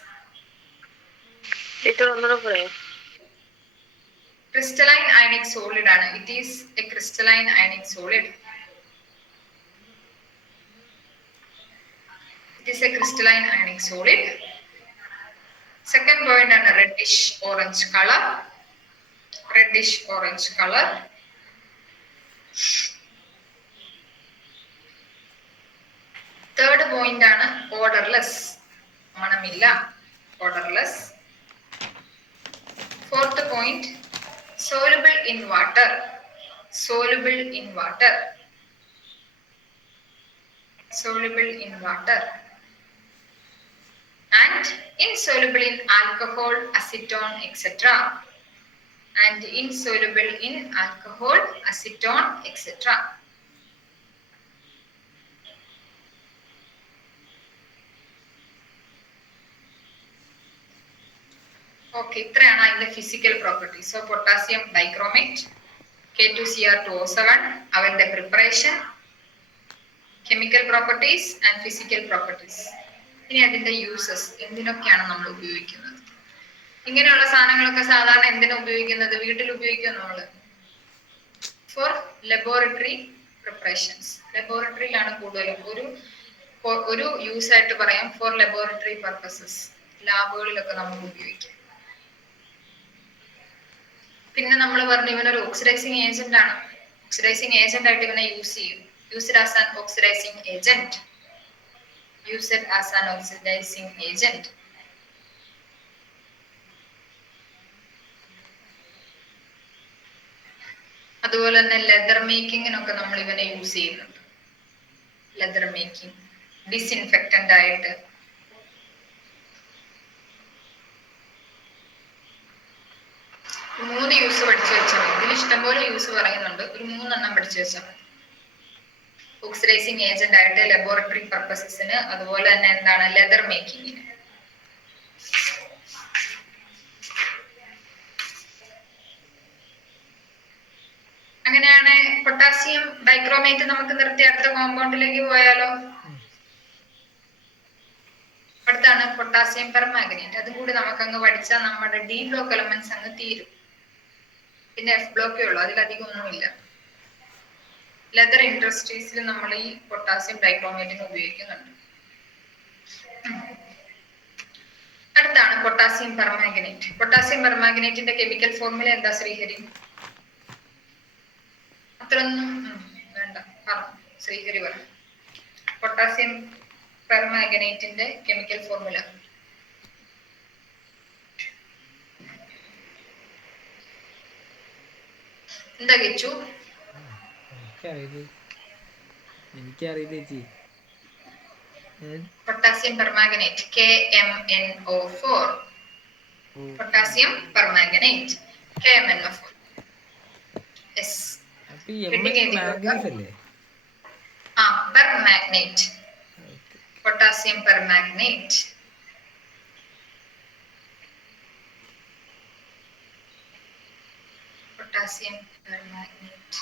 Crystalline ionic solid ആണ്. It is a crystalline ionic solid. It is a crystalline ionic solid. Second point ആണ് reddish orange color. Reddish orange color. Third point ആണ് odorless. മണമില്ല. Odorless. Fourth point, soluble in water. Soluble in water. Soluble in water. And insoluble in alcohol, acetone, etc. And insoluble in alcohol, acetone, etc. Okay, ഇത്രയാണ് അതിന്റെ physical properties. So potassium dichromate, K2Cr2O7, അവരുടെ preparation, chemical properties and physical properties. ഇനി അതിന്റെ യൂസസ്, എന്തിനൊക്കെയാണ് നമ്മൾ ഉപയോഗിക്കുന്നത്? ഇങ്ങനെയുള്ള സാധനങ്ങളൊക്കെ സാധാരണ എന്തിനാ ഉപയോഗിക്കുന്നത്? വീട്ടിൽ ഉപയോഗിക്കുക നമ്മൾ ഫോർ ലബോറട്ടറി പ്രിപ്പറേഷൻസ്. ലബോറട്ടറിയിലാണ് കൂടുതലും. ഒരു യൂസ് ആയിട്ട് പറയാം, ഫോർ ലബോറട്ടറി പർപ്പസസ്. ലാബുകളിലൊക്കെ നമുക്ക് ഉപയോഗിക്കാം. പിന്നെ നമ്മൾ പറഞ്ഞു ഇവനൊരു ഓക്സിഡൈസിങ് ഏജന്റ് ആണ്. ഓക്സിഡൈസിങ് ഏജന്റ് ആയിട്ട് ഇവനെ യൂസ് ചെയ്യും. Used as an oxidizing agent. Used as an oxidizing agent. അതുപോലെ തന്നെ ലെതർ മേക്കിങ്ങിനൊക്കെ നമ്മൾ ഇവനെ യൂസ് ചെയ്യുന്നുണ്ട്. ലെതർ മേക്കിംഗ്, ഡിസ്ഇൻഫെക്റ്റന്റ് ആയിട്ട്. മൂന്ന് യൂസ് പഠിച്ചു വെച്ചാൽ മതി. ഇതിൽ ഇഷ്ടംപോലെ യൂസ് പറയുന്നുണ്ട്, ഒരു 3 പഠിച്ചു വെച്ചാൽ മതി. ഓക്സിഡൈസിങ് ഏജന്റ് ആയിട്ട്, ലബോറട്ടറി പർപ്പസസിന്, അതുപോലെ തന്നെ എന്താണ് ലെതർ മേക്കിങ്ങിന്. അങ്ങനെയാണ് പൊട്ടാസ്യം ഡൈക്രോമേറ്റ് നമുക്ക് നിർത്തി അടുത്ത കോമ്പൗണ്ടിലേക്ക് പോയാലോ? അടുത്താണ് പൊട്ടാസ്യം പെർമാംഗനേറ്റ്. അതും കൂടി നമുക്ക് അങ്ങ് പഠിച്ചാൽ നമ്മുടെ ഡി ബ്ലോക്ക് എലമെന്റ്സ് അങ്ങ് തീരും. പിന്നെ എഫ് ബ്ലോക്കേ ഉള്ളൂ, അതിലധികം ഒന്നുമില്ല. ലെതർ ഇൻഡസ്ട്രീസിൽ നമ്മൾ ഈ പൊട്ടാസ്യം ഡൈക്രോമേറ്റിന് ഉപയോഗിക്കുന്നുണ്ട്. അടുത്താണ് പൊട്ടാസ്യം പെർമാംഗനേറ്റ്. പൊട്ടാസ്യം പെർമാംഗനേറ്റിന്റെ കെമിക്കൽ ഫോർമുല എന്താ ശ്രീഹരി? അത്രയൊന്നും വേണ്ട, പറഞ്ഞു ശ്രീഹരി പറഞ്ഞു. പൊട്ടാസ്യം പെർമാംഗനേറ്റിന്റെ കെമിക്കൽ ഫോർമുല എന്താ കിച്ചു? എനിക്കറിയില്ല ചേച്ചി. Potassium permanganate KMnO4. Potassium permanganate KMnO4. Yes. Permanganate, potassium permanganate. Potassium permanganate.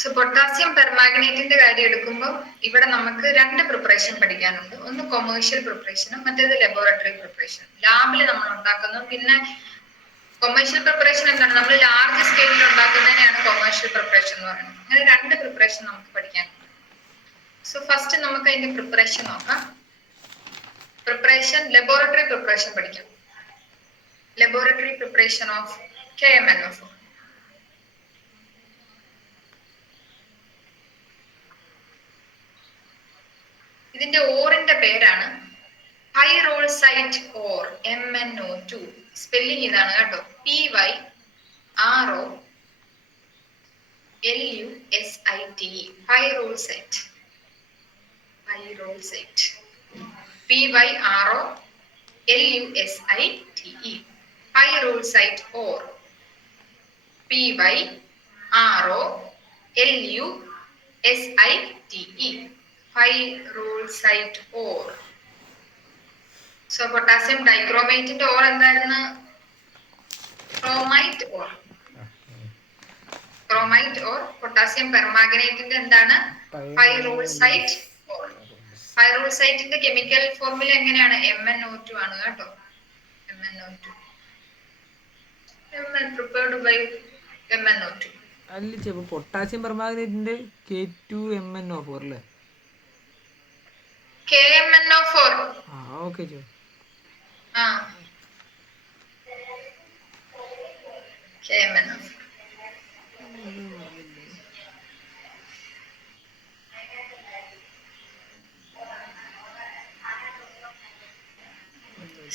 So potassium പെർമാഗ്നേറ്റിന്റെ കാര്യം എടുക്കുമ്പോൾ ഇവിടെ നമുക്ക് 2 പ്രിപ്പറേഷൻ പഠിക്കാനുണ്ട്. ഒന്ന് കൊമേഴ്ഷ്യൽ പ്രിപ്പറേഷനും മറ്റേത് ലബോറട്ടറി പ്രിപ്പറേഷനും. ലാബിൽ നമ്മൾ ഉണ്ടാക്കുന്നു. പിന്നെ കൊമേഴ്ഷ്യൽ പ്രിപ്പറേഷൻ എന്താണ്? നമ്മൾ ലാർജ് സ്കെയിലിൽ ഉണ്ടാക്കുന്നതിനെയാണ് കൊമേഴ്ഷ്യൽ പ്രിപ്പറേഷൻ എന്ന് പറയുന്നത്. അങ്ങനെ 2 പ്രിപ്പറേഷൻ നമുക്ക് പഠിക്കാനുണ്ട്. സോ ഫസ്റ്റ് നമുക്ക് അതിന്റെ പ്രിപ്പറേഷൻ നോക്കാം. പ്രിപ്പറേഷൻ, ലബോറട്ടറി പ്രിപ്പറേഷൻ പഠിക്കാം. Laboratory preparation of KMnO4. ഇതിന്റെ ഓറിന്റെ പേരാണ് പൈറോൾസൈറ്റ് ഓർ MnO2. സ്പെല്ലിംഗ് ഇതാണ് കേട്ടോ, PYROLUSITE. Pyrolusite, pyrolusite, PYROLUSITE. Pyrolusite ore PYROLUSITE. Pyrolusite ore. So potassium ഡൈക്രോമേറ്റിന്റെ ഓർ എന്തായിരുന്നു? Chromite ore. Chromite ore. Potassium പെർമാംഗനേറ്റിന്റെ എന്താണ്? Pyrolusite ore. പൈറോൾസൈറ്റിന്റെ കെമിക്കൽ ഫോർമുല എങ്ങനെയാണ്? MnO2 ആണ് കേട്ടോ. MnO2. Prepared by MnO2. അല്ല, പൊട്ടാസ്യം പെർമാംഗനേറ്റിന്റെ K2MnO4 അല്ലേ? KMnO4. ഓക്കെ. KMnO4.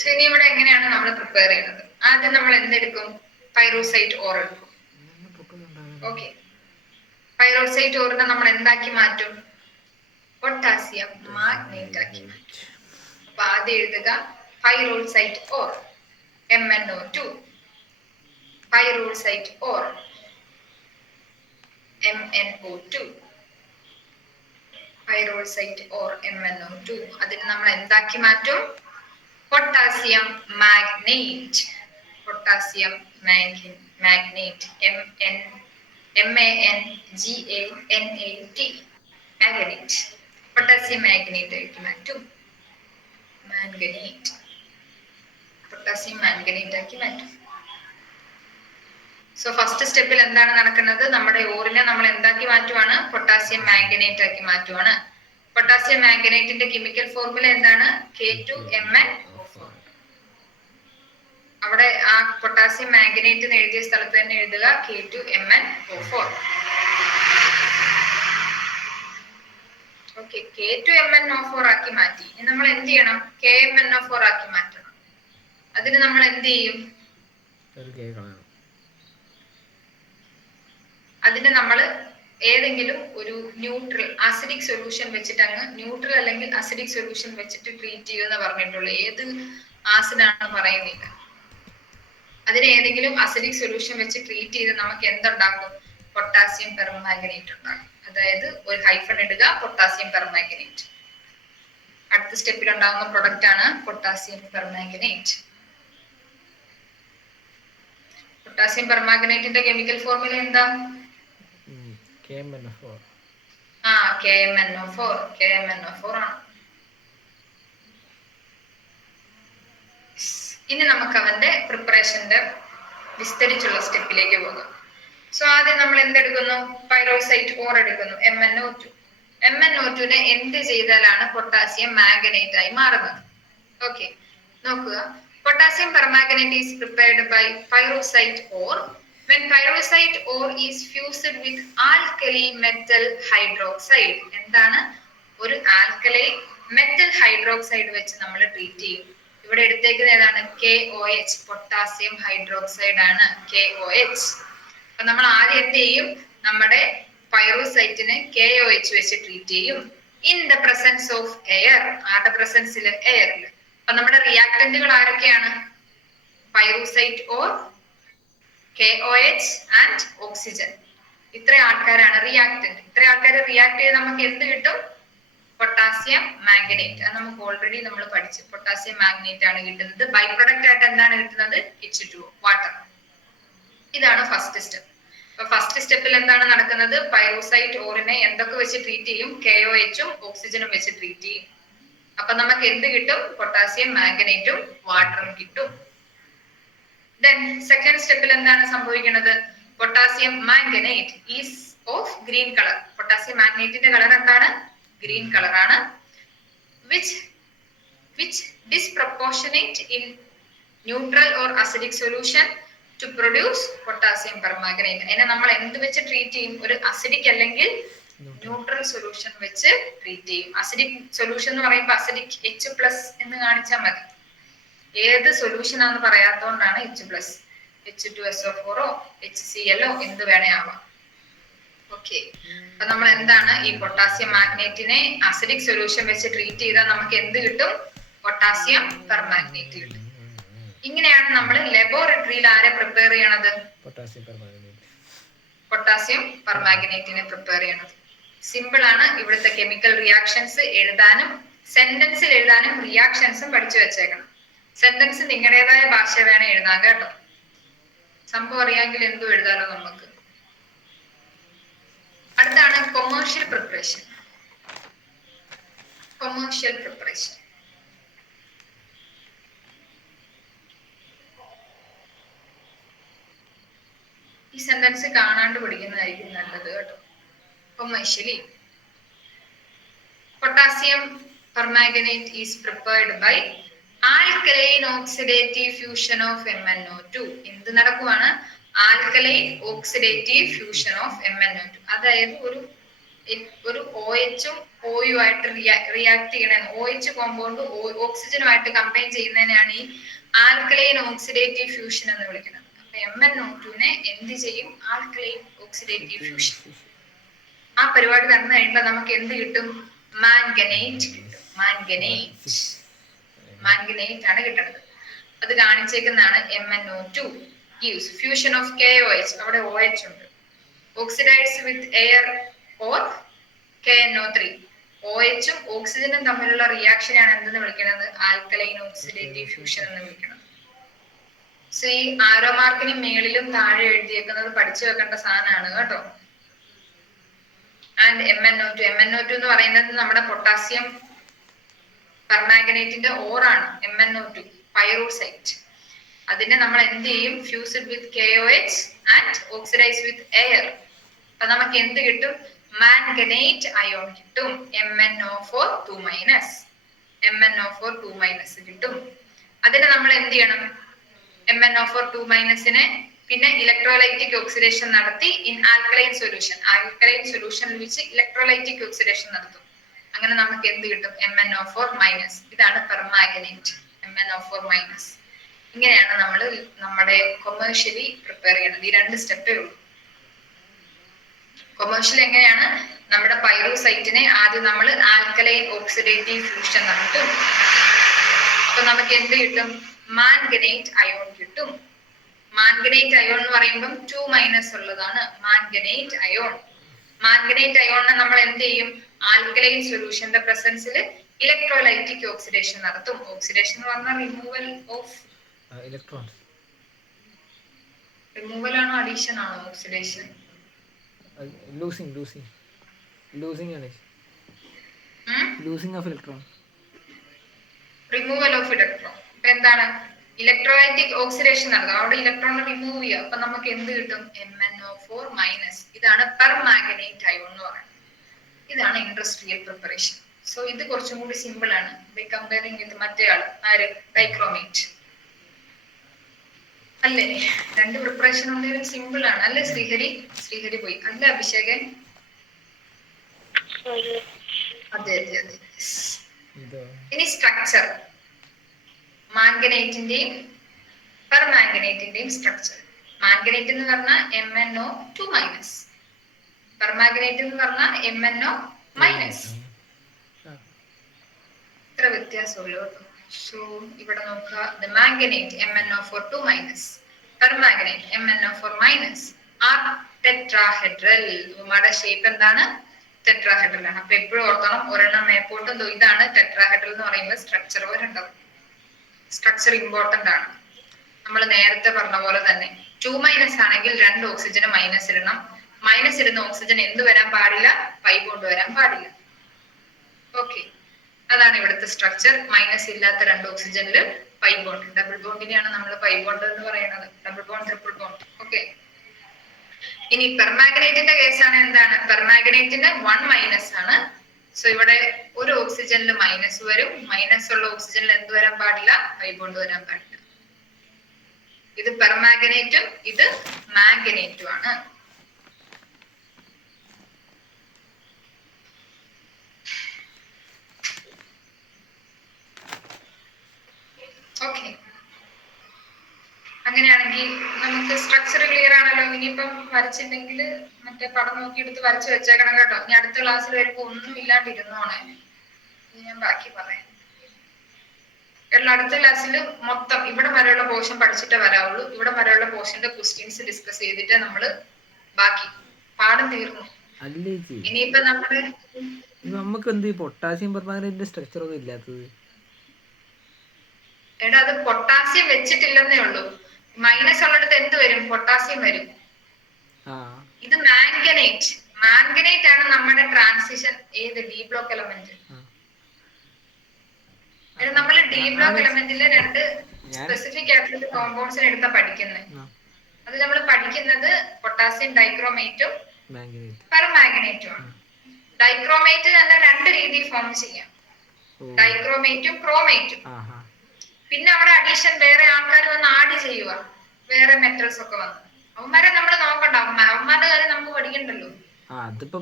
ശരി, ഇവിടെ എങ്ങനെയാണ് നമ്മൾ പ്രിപ്പയർ ചെയ്യുന്നത്? ആദ്യം നമ്മൾ എന്തെടുക്കും? പൈറോസൈറ്റ് ഓർ എടുക്കും. ഓക്കെ, പൈറോസൈറ്റ് ഓറിനെ നമ്മൾ എന്താക്കി മാറ്റും? പൊട്ടാസ്യം മാഗ്നേറ്റ് ആക്കി മാറ്റും. അപ്പൊ ആദ്യം എഴുതുക pyrolusite ore MnO2. Pyrolusite ore MnO2. Pyrolusite ore MnO2. അതിന് നമ്മൾ എന്താക്കി മാറ്റും? Potassium manganate. Potassium manganate, MANGANAT. Manganate, potassium manganate ആയിട്ട് മാറ്റും. മാംഗനേറ്റ്, പൊട്ടാസ്യം മാംഗനേറ്റ് ആക്കി മാറ്റും. സോ ഫസ്റ്റ് സ്റ്റെപ്പിൽ എന്താണ് നടക്കുന്നത്? നമ്മുടെ ഓറിനെ നമ്മൾ എന്താക്കി മാറ്റുവാണ്? പൊട്ടാസ്യം മാംഗനേറ്റ് ആക്കി മാറ്റുവാണ്. പൊട്ടാസ്യം മാംഗനേറ്റിന്റെ കെമിക്കൽ ഫോർമുല എന്താണ്? K2MnO4. അവിടെ ആ പൊട്ടാസ്യം മാംഗനേറ്റ് എന്ന് എഴുതിയ സ്ഥലത്ത് തന്നെ എഴുതുക K2MnO4. ഓക്കെ, K2MnO4 ആക്കി മാറ്റി. ഇനി നമ്മൾ എന്ത് ചെയ്യണം? KMnO4 ആക്കി മാറ്റണം. അതിന് നമ്മൾ എന്ത് ചെയ്യും? അതിന് നമ്മൾ ഏതെങ്കിലും ഒരു ന്യൂട്രൽ അസിഡിക് സൊല്യൂഷൻ വെച്ചിട്ട് അങ്ങ് ന്യൂട്രൽ അല്ലെങ്കിൽ അസിഡിക് സൊല്യൂഷൻ വെച്ചിട്ട് ട്രീറ്റ് ചെയ്യുമെന്ന് പറഞ്ഞിട്ടുള്ളൂ. ഏത് ആസിഡാണെന്ന് പറയുന്നില്ല. അതിന് ഏതെങ്കിലും അസിഡിക് സൊല്യൂഷൻ വെച്ച് ട്രീറ്റ് ചെയ്ത് നമുക്ക് എന്തുണ്ടാക്കും? പൊട്ടാസ്യം പെർമാംഗനേറ്റ് ഉണ്ടാകും. അതായത് ഒരു ഹൈഫൺ ഇടുക, പൊട്ടാസ്യം പെർമാംഗനേറ്റ്. അടുത്ത സ്റ്റെപ്പിൽ ഉണ്ടാകുന്ന പ്രൊഡക്റ്റ് ആണ് പൊട്ടാസ്യം പെർമാംഗനേറ്റ്. പൊട്ടാസ്യം പെർമാംഗനേറ്റിന്റെ കെമിക്കൽ ഫോർമുല എന്താ? KMnO4. KMnO4 ആണ്. ഇനി നമുക്ക് അവന്റെ പ്രിപ്പറേഷന്റെ വിസ്തരിച്ചുള്ള സ്റ്റെപ്പിലേക്ക് പോകാം. സോ ആദ്യം നമ്മൾ എന്തെടുക്കുന്നു? പൈറോക്സൈഡ് ഓർ എടുക്കുന്നു, MnO2. MnO2നെ എന്ത് ചെയ്താലാണ് പൊട്ടാസ്യം മാംഗനേറ്റ് ആയി മാറുന്നത്? ഓക്കെ, നോക്കുക. Potassium permanganate is prepared by pyroxide ore when pyrrhosite ore is fused with alkali metal hydroxide. എന്താണ്? ഒരു ആൽക്കലൈ മെറ്റൽ ഹൈഡ്രോക്സൈഡ് വെച്ച് നമ്മൾ ട്രീറ്റ് ചെയ്യും. ഇവിടെ എടുത്തേക്കുന്നത് ഏതാണ്? KOH, പൊട്ടാസ്യം ഹൈഡ്രോക്സൈഡ് ആണ് KOH. അപ്പൊ നമ്മൾ ആദ്യം എന്ത് ചെയ്യും? നമ്മുടെ പൈറോസൈറ്റിനെ KOH വെച്ച് ട്രീറ്റ് ചെയ്യും in the presence of air. ആരുടെ പ്രസൻസിൽ? എയറിൽ. അപ്പൊ നമ്മുടെ റിയാക്ടന്റുകൾ ആരൊക്കെയാണ്? Pyrolusite ore, KOH and oxygen. ഇത്ര ആൾക്കാരാണ് റിയാക്ടന്റ്. ഇത്ര ആൾക്കാർ റിയാക്ട് ചെയ്ത് നമുക്ക് എന്ത് കിട്ടും? Potassium manganate. അത് നമുക്ക് ഓൾറെഡി നമ്മൾ പഠിച്ചു. പൊട്ടാസ്യം മാംഗനേറ്റ് ആണ് കിട്ടുന്നത്. ബൈ പ്രൊഡക്റ്റ് ആയിട്ട് എന്താണ് കിട്ടുന്നത്? H2O, water. ഇതാണ് ഫസ്റ്റ് സ്റ്റെപ്പ്. അപ്പൊ ഫസ്റ്റ് സ്റ്റെപ്പിൽ എന്താണ് നടക്കുന്നത്? പൈറോസൈറ്റ് ഓറിനെ എന്തൊക്കെ വെച്ച് ട്രീറ്റ് ചെയ്യും? KOHും ഓക്സിജനും വെച്ച് ട്രീറ്റ് ചെയ്യും. അപ്പൊ നമുക്ക് എന്ത് കിട്ടും? പൊട്ടാസ്യം മാംഗനേറ്റും വാട്ടറും കിട്ടും. Then second സ്റ്റെപ്പിൽ എന്താണ് സംഭവിക്കുന്നത്? Potassium manganate is of green colour. Potassium മാംഗനേറ്റിന്റെ കളർ എന്താണ്? ഗ്രീൻ കളർ ആണ്. which disproportionate in neutral or acidic solution to produce potassium permanganate. അതിനെ നമ്മൾ എന്ത് വെച്ച് ട്രീറ്റ് ചെയ്യും? ഒരു അസിഡിക് അല്ലെങ്കിൽ ന്യൂട്രൽ സൊല്യൂഷൻ വെച്ച് ട്രീറ്റ് ചെയ്യും. അസിഡിക് സൊല്യൂഷൻ എന്ന് പറയുമ്പോൾ അസിഡിക് H+ എന്ന് കാണിച്ചാൽ മതി. ഏത് സൊല്യൂഷൻ ആണെന്ന് പറയാത്തതുകൊണ്ടാണ് H+. H2SO4 HCl എന്ത് വേണേ ആവാം. ഓക്കെ, അപ്പൊ നമ്മൾ എന്താണ് ഈ പൊട്ടാസ്യം മാഗ്നേറ്റിനെ അസിഡിക് സൊല്യൂഷൻ വെച്ച് ട്രീറ്റ് ചെയ്താൽ നമുക്ക് എന്ത് കിട്ടും? പൊട്ടാസ്യം പെർമാഗ്നേറ്റ് കിട്ടും. ഇങ്ങനെയാണ് നമ്മൾ ലബോറട്ടറിയിൽ ആരെ പ്രിപ്പയർ ചെയ്യണത്? പൊട്ടാസ്യം പെർമാഗ്നേറ്റിനെ പ്രിപ്പയർ ചെയ്യണത്. സിമ്പിൾ ആണ്. ഇവിടുത്തെ കെമിക്കൽ റിയാക്ഷൻസ് എഴുതാനും സെന്റൻസിൽ എഴുതാനും റിയാക്ഷൻസും പഠിച്ചു വെച്ചേക്കണം. സെന്റൻസ് നിങ്ങളുടേതായ ഭാഷ വേണേ എഴുതാൻ കേട്ടോ. സംഭവം അറിയാമെങ്കിൽ എന്തും എഴുതാലോ നമുക്ക്. അടുത്താണ് കൊമേഴ്ഷ്യൽ പ്രിപ്പറേഷൻ. കൊമേഴ്ഷ്യൽ പ്രിപ്പറേഷൻ ഈ സെന്റൻസ് കാണാണ്ട് പഠിക്കുന്നതായിരിക്കും നല്ലത് കേട്ടോ. Commercially potassium permanganate is prepared by alkaline oxidative fusion of MnO2. എന്ത് നടക്കുവാണ്? Alkaline oxidative fusion of MnO2. അതായത് ഒരു OHും OU ആയിട്ട് റിയാക്ട് ചെയ്യണ OH കോമ്പൗണ്ട് ഓക്സിജനുമായിട്ട് കമ്പൈൻ ചെയ്യുന്നതിനാണ് ഈ ആൽക്കലൈൻ ഓക്സിഡേറ്റീവ് ഫ്യൂഷൻ എന്ന് വിളിക്കുന്നത്. അപ്പൊ MnO2നെ എന്ത് ചെയ്യും? Alkaline oxidative fusion. ആ പരിപാടി നടന്നു കഴിയുമ്പോൾ നമുക്ക് എന്ത് കിട്ടും? മാംഗനേറ്റ് കിട്ടും. മാംഗനേറ്റ് ആണ് കിട്ടുന്നത്. അത് കാണിച്ചേക്കുന്നതാണ് MnO2 gives fusion of KOH. അവിടെ OH ഉണ്ട്. Oxidize with air or KNO3. OHും ഓക്സിജനും തമ്മിലുള്ള റിയാക്ഷനാണ് എന്തെന്ന് വിളിക്കുന്നത്? ആൽക്കലൈൻ ഓക്സിഡേറ്റീവ് ഫ്യൂഷൻ എന്ന് വിളിക്കുന്നത്. സോ ഈ ആരോ മാർക്കിന് മേളിലും താഴെ എഴുതിയേക്കുന്നത് പഠിച്ചു വെക്കേണ്ട സാധനമാണ് കേട്ടോ. ആൻഡ് MnO2 എന്ന് പറയുന്നത് നമ്മുടെ പൊട്ടാസ്യം പെർമാംഗനേറ്റിന്റെ ഓറാണ്. MnO2 പൈറോസൈറ്റ്. അതിനെ നമ്മൾ എന്ത് ചെയ്യും? Fused with KOH and oxidise with air. അപ്പൊ നമുക്ക് എന്ത് കിട്ടും? മാംഗനേറ്റ് അയോൺ കിട്ടും. MnO4 2- കിട്ടും. അതിനെ നമ്മൾ എന്ത് ചെയ്യണം? MnO4 2- പിന്നെ ഇലക്ട്രോലൈറ്റിക് ഓക്സിഡേഷൻ നടത്തി ഇൻ ആൽക്കലൈൻ സൊല്യൂഷനിൽ വെച്ച് ഇലക്ട്രോലൈറ്റിക് ഓക്സിഡേഷൻ നടത്തും. അങ്ങനെ നമുക്ക് എന്ത് കിട്ടും? MnO4-. ഇതാണ് പെർമാംഗനേറ്റ്. MnO4-. ഇങ്ങനെയാണ് നമ്മൾ നമ്മുടെ കൊമേഴ്ഷ്യലി പ്രിപ്പയർ ചെയ്യുന്നത്. ഈ 2 സ്റ്റെപ്പേ ഉള്ളൂ. കൊമേഴ്ഷ്യൽ എങ്ങനെയാണ്? നമ്മുടെ പൈറോസൈറ്റിനെ ആദ്യം നമ്മൾ ആൽക്കലൈൻ ഓക്സിഡേറ്റീവ് ഫ്യൂഷൻ നടത്തും. അപ്പൊ നമുക്ക് എന്ത് കിട്ടും? മാംഗനേറ്റ് അയോൺ കിട്ടും. മാംഗനേറ്റ് അയോൺ എന്ന് പറയുമ്പോൾ 2- ഉള്ളതാണ് മാംഗനേറ്റ് അയോൺ. മാംഗനേറ്റ് അയോണിനെ നമ്മൾ എന്ത് ചെയ്യും? ആൽക്കലൈൻ സൊല്യൂഷന്റെ പ്രസൻസിൽ ഇലക്ട്രോലൈറ്റിക് ഓക്സിഡേഷൻ നടത്തും. ഓക്സിഡേഷൻ എന്ന് പറഞ്ഞാൽ റിമൂവൽ ഓഫ് ഇലക്ട്രോൺസ്. റിമൂവൽ ആണോ അഡീഷൻ ആണോ ഓക്സിഡേഷൻ? ലൂസിങ് ആണ്. Losing of electron. Removal of electron. ഇപ്പൊ എന്താണ്? ഇലക്ട്രോലൈറ്റിക് ഓക്സിഡേഷൻ നടത്തും. അവിടെ ഇലക്ട്രോൺ റിമൂവ് ചെയ്യുക. അപ്പൊ നമുക്ക് എന്ത് കിട്ടും? MnO4-. ഇതാണ് പെർമാംഗനേറ്റ് അയോൺ എന്ന് പറയുന്നത്. ഇതാണ് ഇൻഡസ്ട്രിയൽ പ്രിപ്പറേഷൻ. സോ ഇത് കുറച്ചും കൂടി സിമ്പിൾ ആണ് ബൈ കമ്പയറിംഗ് വിത്ത് മറ്റേ ആള് ആര്? ഡൈക്രോമേറ്റ് അല്ലേ? 2 പ്രിപ്പറേഷൻ ഉണ്ടെങ്കിലും സിമ്പിൾ ആണ് അല്ലേ? ശ്രീഹരി പോയി അല്ല? അഭിഷേകൻ? അതെ. ഇനി സ്ട്രക്ചർ, മാംഗനേറ്റിന്റെയും പെർമാംഗനേറ്റിന്റെയും സ്ട്രക്ചർ. മാംഗനേറ്റ് എന്ന് പറഞ്ഞാൽ MnO2-. പെർമാംഗനേറ്റ് എന്ന് പറഞ്ഞാൽ MnO-. ഇത്ര വ്യത്യാസമുള്ളൂ. സോ ഇവിടെ നോക്കുക. The manganate MnO4 2-, permanganate MnO4- are tetrahedral. ഇവയുടെ ഷേപ്പ് എന്താണ്? ടെട്രാഹെഡ്രൽ ആണ്. അപ്പൊ എപ്പോഴും ഓർക്കണം, ഒരെണ്ണം മേപ്പോട്ടും. ഇതാണ് ടെട്രാഹെഡ്രൽ എന്ന് പറയുമ്പോൾ സ്ട്രക്ചർ വരേണ്ടത്. സ്ട്രക്ചർ ഇമ്പോർട്ടന്റ് ആണ്. നമ്മൾ നേരത്തെ പറഞ്ഞ പോലെ തന്നെ 2- ആണെങ്കിൽ 2 ഓക്സിജന് മൈനസ് ഇടണം. മൈനസ് ഇടുന്ന ഓക്സിജൻ എന്ത് വരാൻ പാടില്ല? പൈ ബോണ്ട് വരാൻ പാടില്ല. ഓക്കെ, അതാണ് ഇവിടുത്തെ സ്ട്രക്ചർ. മൈനസ് ഇല്ലാത്ത 2 ഓക്സിജനിൽ പൈ ബോണ്ട്. ഡബിൾ ബോണ്ടിനെയാണ് നമ്മൾ പൈ ബോണ്ട് എന്ന് പറയുന്നത്. Double bond, triple bond. Okay. ഇനി പെർമാംഗനേറ്റിന്റെ കേസാണ്. എന്താണ്? പെർമാംഗനേറ്റിന് 1- ആണ്. സോ ഇവിടെ ഒരു ഓക്സിജനിൽ മൈനസ് വരും. മൈനസ് ഉള്ള ഓക്സിജനിൽ എന്ത് വരാൻ പാടില്ല? പൈ ബോണ്ട് വരാൻ പാടില്ല. ഇത് പെർമാംഗനേറ്റും ഇത് മാംഗനേറ്റും ആണ്. ഓക്കെ, അങ്ങനെയാണെങ്കിൽ നമുക്ക് സ്ട്രക്ചർ ക്ലിയർ ആണല്ലോ. ഇനിയിപ്പം വരച്ചില്ലെങ്കിൽ മറ്റേ പടം നോക്കിയെടുത്ത് വരച്ച് വെച്ചേക്കണം കേട്ടോ. ഇനി അടുത്ത ക്ലാസ്സിൽ വരുമ്പോ ഒന്നും ഇല്ലാണ്ടിരുന്നോണേ. ഇനി ഞാൻ ബാക്കി പറയാം. അടുത്ത ക്ലാസ്സിൽ മൊത്തം ഇവിടെ വരെയുള്ള പോർഷൻ പഠിച്ചിട്ടേ വരാവുള്ളൂ. ഇവിടെ വരെയുള്ള പോർഷന്റെ ക്വസ്റ്റ്യൻസ് ഡിസ്കസ് ചെയ്തിട്ട് നമ്മള് ബാക്കി പാഠം തീർന്നു. ഇനിയിപ്പോ നമുക്ക് എന്ത് പൊട്ടാസ്യം പെർമാംഗനേറ്റിന്റെ സ്ട്രക്ചർ ഒന്നും ഇല്ലാത്തത്? എടാ, അത് പൊട്ടാസ്യം വെച്ചിട്ടില്ലെന്നേ ഉള്ളൂ. മൈനസ് ഉള്ളിടത്ത് എന്ത് വരും? പൊട്ടാസ്യം വരും. ഇത് മാംഗനേറ്റ് ആണ് നമ്മുടെ ട്രാൻസിഷൻ. ഏത്? D block element. നമ്മൾ ഡി ബ്ലോക്ക് എലമെന്റിലെ 2 സ്പെസിഫിക് ആയിട്ടുള്ള കോമ്പൗണ്ട്സിനെ എടുത്താ പഠിക്കുന്നത്. അത് നമ്മൾ പഠിക്കുന്നത് പൊട്ടാസ്യം ഡൈക്രോമേറ്റും പെർമാംഗനേറ്റും ആണ്. ഡൈക്രോമേറ്റ് തന്നെ 2 രീതിയിൽ ഫോം ചെയ്യാം. ഡൈക്രോമേറ്റും ക്രോമേറ്റും. പിന്നെ അവിടെ അഡീഷൻ വേറെ ആൾക്കാർ വന്ന് ആഡ് ചെയ്യുക, വേറെ മെറ്റൽസ് ഒക്കെ വന്ന്. അവന്മാരെ നമ്മൾ നോക്കണ്ട. അവന്മാരുടെ കാര്യം നമുക്ക് പഠിക്കണ്ടല്ലോ. അതിപ്പോ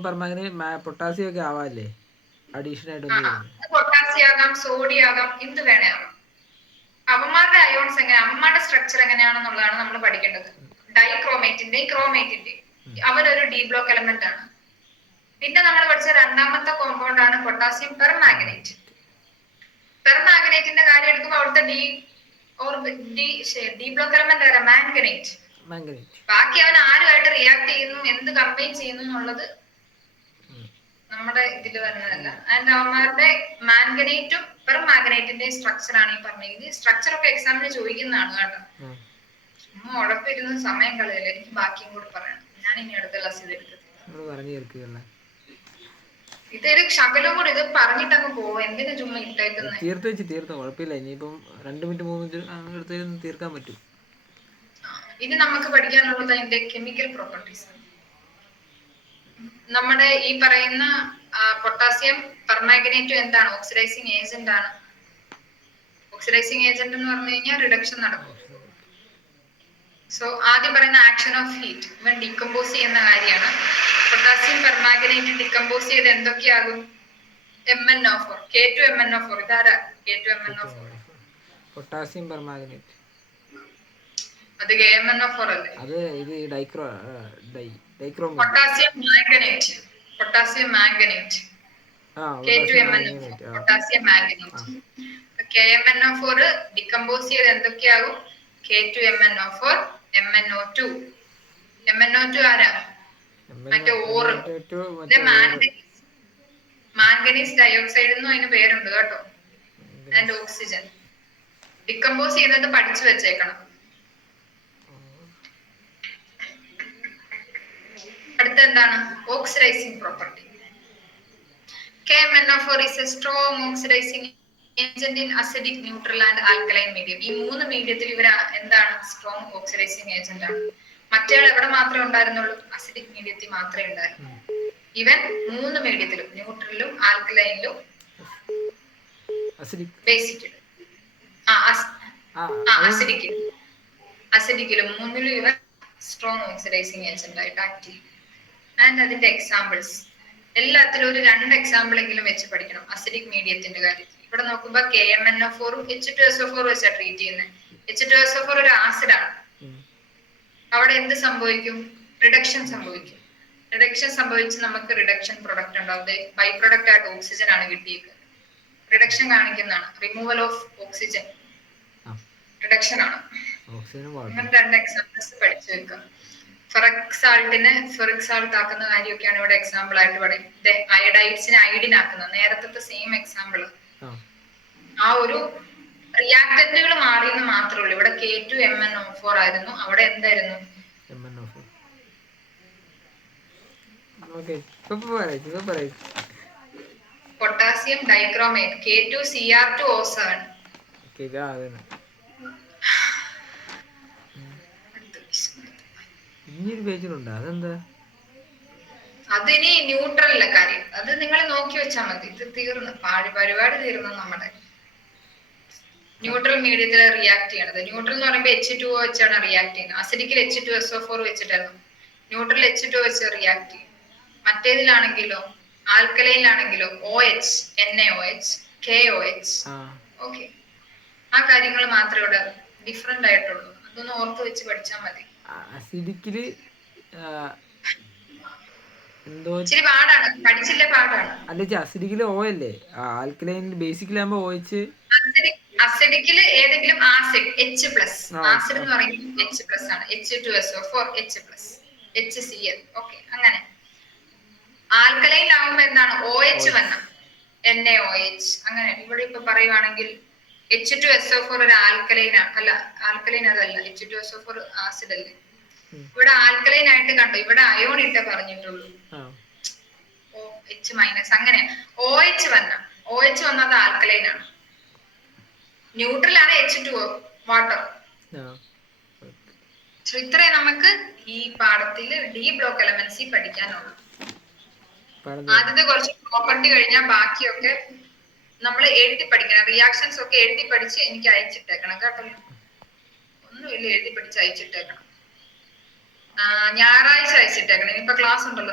പൊട്ടാസ്യം ഒക്കെ ആവാല്ലേ അഡീഷൻ ആയിട്ട്? പൊട്ടാസ്യം ആകാം, സോഡിയം ആകാം, എന്ത് വേണേ ആകാം. അവന്മാരുടെ അയോൺസ് എങ്ങനെ, അവന്മാരുടെ സ്ട്രക്ചർ എങ്ങനെയാണെന്നുള്ളതാണ് നമ്മൾ പഠിക്കേണ്ടത്. ഡൈക്രോമേറ്റിന്റെയും ക്രോമേറ്റിന്റെയും. അവനൊരു ഡി ബ്ലോക്ക് എലമെന്റ് ആണ്. പിന്നെ നമ്മൾ പഠിച്ച 2ാമത്തെ കോമ്പൗണ്ട് ആണ് പൊട്ടാസ്യം പെർമാംഗനേറ്റ്. പെർമാംഗനേറ്റിന്റെ കാര്യം എടുക്കുമ്പോൾ അവിടുത്തെ ഡി ബ്ലോക്ക് എലമെന്റ് ആരാ? മാംഗനേറ്റ്. ബാക്കി അവൻ ആരുമായിട്ട് റിയാക്ട് ചെയ്യുന്നു, എന്ത് കമ്പൈൻ ചെയ്യുന്നു എന്നുള്ളത് നമ്മുടെ ഇതിൽ വരുന്നതല്ല. ആൻഡ് അവന്മാരുടെ മാംഗനേറ്റും പെർമാംഗനേറ്റിന്റെയും സ്ട്രക്ചർ ആണ് ഈ പറഞ്ഞത്. ഇത് സ്ട്രക്ചർ ഒക്കെ എക്സാമിന് ചോദിക്കുന്നതാണ് കേട്ടോ. ചുമ്മാ ഉഴപ്പിരുന്ന് സമയം കളയല്ലേ. എനിക്ക് ബാക്കിയും കൂടി പറയണം. ഞാൻ ഇനി അടുത്ത ക്ലാസ് ഇതെടുക്കുന്നത്. ഇതൊരു ശകലം കൂടി ഇത് പറഞ്ഞിട്ട് അങ്ങ് പോവും. എന്തിനു ചുമ്മാ ഇട്ടേക്കുന്നത്? തീർത്ത് കുഴപ്പമില്ല. ഇനിയിപ്പം 2 മിനിറ്റ് 3 മിനിറ്റ് തീർക്കാൻ പറ്റും. ഇനി നമുക്ക് പഠിക്കാനുള്ളത് അതിന്റെ കെമിക്കൽ പ്രോപ്പർട്ടീസ്. നമ്മുടെ ഈ പറയുന്ന പൊട്ടാസ്യം പെർമാംഗനേറ്റും എന്താണ്? ഓക്സിഡൈസിങ് ഏജന്റ് ആണ്. ഓക്സിഡൈസിങ് ഏജന്റ് എന്ന് പറഞ്ഞു കഴിഞ്ഞാൽ റിഡക്ഷൻ നടക്കും. സോ ആദ്യം പറയുന്ന ആക്ഷൻ ഓഫ് ഹീറ്റ്, ഇവൻ ഡീകമ്പോസ് ചെയ്യുന്ന കാര്യമാണ്. പൊട്ടാസ്യം പെർമാംഗനേറ്റ് ഡികമ്പോസ് ചെയ്ത് എന്തൊക്കെയാകും? MnO4, K2MnO4. ഇതാരാ K2MnO4? Potassium permanganate. അത് KMnO4 അല്ലേ? അത് ഇത് dichrome. Potassium manganate, potassium manganate, K2MnO4, potassium manganate. KMnO4 decompose ചെയ്ത് എന്തൊക്കെയാകും? K2MnO4, MnO2. MnO2 ആരാ? മറ്റേ ഓറ്. മാംഗനീസ് ഡയോക്സൈഡ് എന്നും അതിന് പേരുണ്ട് കേട്ടോ. And oxygen. ഡികമ്പോസ് ചെയ്യുന്നത് പഠിച്ചു വെച്ചേക്കണം. അടുത്ത എന്താണ്? Oxidising property. KMnO4 is a strong oxidizing agent in acidic, neutral and alkaline medium. ഈ 3 മീഡിയത്തിൽ ഇവർ എന്താണ്? സ്ട്രോങ് ഓക്സിഡൈസിങ് ഏജന്റ് ആണ്. മറ്റേ എവിടെ മാത്രമേ ഉണ്ടായിരുന്നുള്ളൂ? അസിഡിക് മീഡിയത്തിൽ മാത്രമേ ഉണ്ടായിരുന്നു. ഇവൻ 3 മീഡിയത്തിലും, ന്യൂട്രലിലും ആൽക്കലൈനിലും ബേസിക്കിലും അസിഡിക്കിലും 3ലും ഇവൻ സ്ട്രോങ് ഓക്സിഡൈസിങ് ഏജന്റ് ആയിട്ട് ആക്ട് ചെയ്യും. ആൻഡ് അതിന്റെ എക്സാമ്പിൾസ് എല്ലാത്തിലും ഒരു 2 എക്സാമ്പിൾ എങ്കിലും വെച്ച് പഠിക്കണം അസിഡിക് മീഡിയത്തിന്റെ കാര്യത്തിൽ. ഇവിടെ നോക്കുമ്പോ KMnO4ഉം H2SO4 വെച്ചാണ് ട്രീറ്റ് ചെയ്യുന്നത്. H2SO4 ഒരു ആസിഡാണ്. അവിടെ എന്ത് സംഭവിക്കും? റിഡക്ഷൻ സംഭവിക്കും. റിഡക്ഷൻ സംഭവിച്ച് നമുക്ക് റിഡക്ഷൻ പ്രൊഡക്റ്റ് ഉണ്ടാവും. ബൈ പ്രൊഡക്റ്റ് ആയിട്ട് ഓക്സിജൻ ആണ് കിട്ടിയേക്കുന്നത്. റിഡക്ഷൻ കാണിക്കുന്നതാണ്. റിമൂവൽ ഓഫ് ഓക്സിജൻ റിഡക്ഷൻ ആണ്. അങ്ങനെ 2 എക്സാമ്പിൾസ് പഠിച്ചു വെക്കാം. ഫെറിക് സാൾട്ടിനെ ഫെറിക് സാൾട്ട് ആക്കുന്ന കാര്യമൊക്കെയാണ് ഇവിടെ എക്സാമ്പിൾ ആയിട്ട് പറയുന്നത്. അയഡൈഡ്സിനെ അയഡിൻ ആക്കുന്നത് നേരത്തെ സെയിം എക്സാമ്പിൾ. ആ ഒരു റിയാക്ടന്റുകൾ മാറിയെന്ന് മാത്രമേ ഉള്ളൂ. ഇവിടെ K2MnO4 ആയിരുന്നു, അവിടെ എന്തായിരുന്നു? Potassium dichromate, K2Cr2O7. അതിനി ന്യൂട്രലിലെ കാര്യം, അത് നിങ്ങൾ നോക്കി വെച്ചാൽ മതി. ഇത് തീർന്നു, പരിപാടി തീർന്നു. നമ്മുടെ ന്യൂട്രൽ മീഡിയത്തിൽ റിയാക്ട് ചെയ്യണത്. ന്യൂട്രൽ എന്ന് പറയുമ്പോൾ H2O വെച്ചാണ് റിയാക്ട് ചെയ്യുന്നത്. അസിഡിക്കിൽ H2SO4 വെച്ചിട്ടായിരുന്നു. ന്യൂട്രൽ H2O വെച്ച് റിയാക്ട് ചെയ്യും. മറ്റേതിലാണെങ്കിലോ ആൽക്കലൈനിലാണെങ്കിലോ OH, NaOH, KOH. ഓക്കെ, ആ കാര്യങ്ങൾ മാത്രമേ ഇവിടെ ഡിഫറെന്റ് ആയിട്ടുള്ളൂ. അതൊന്ന് ഓർത്ത് വെച്ച് പഠിച്ചാൽ മതി. അസിഡിക്കില് ഇച്ചിരി പാടാണ്, പഠിച്ചില്ലേ പാടാണ്. അല്ല അസിഡിക്കില് O അല്ലേ? ആൽക്കലൈനിൽ ബേസിക്കലാകുമ്പോ OH. അസിഡിക്കില് ഏതെങ്കിലും ആസിഡ് H+, ആസിഡ് എന്ന് പറയുന്നത് H+ ആണ്. H2SO4, H+, HCl. ഓക്കെ, അങ്ങനെ. ആൽക്കലൈനിലാവുമ്പോ എന്താണ്? OH വന്ന NaOH. അങ്ങനെ ഇവിടെ ഇപ്പൊ പറയുവാണെങ്കിൽ H2SO4 ഒരു ആൽക്കലൈൻ അല്ല, ആൽക്കലൈൻ അതല്ല. H2SO4 ആസിഡ് അല്ലേ? ഇവിടെ ആൽക്കലൈൻ ആയിട്ട് കണ്ടു. ഇവിടെ അയോൺ ഇട്ടേ പറഞ്ഞിട്ടുള്ളൂ. H-. അങ്ങനെ OH വന്നത് ആൽക്കലൈൻ ആണ്. ന്യൂട്രൽ ആണ് H2O, വാട്ടർ. ഇത്രയും നമുക്ക് ഈ പാഠത്തിൽ ഡി ബ്ലോക്ക് എലമെന്റ്സ് പഠിക്കാനുള്ളൂ. ആദ്യത്തെ കുറച്ച് പ്രോപ്പർട്ടി കഴിഞ്ഞാൽ ബാക്കിയൊക്കെ നമ്മൾ എഴുതി പഠിക്കണം. റിയാക്ഷൻസ് ഒക്കെ എഴുതി പഠിച്ച് എനിക്ക് അയച്ചിട്ടേക്കണം കേട്ടോ. ഒന്നുമില്ല, എഴുതി പഠിച്ച് അയച്ചിട്ടേക്കണം. ഞായറാഴ്ച അയച്ചിട്ടേക്കണം. ഇനിയിപ്പോ ക്ലാസ് ഉണ്ടല്ലോ.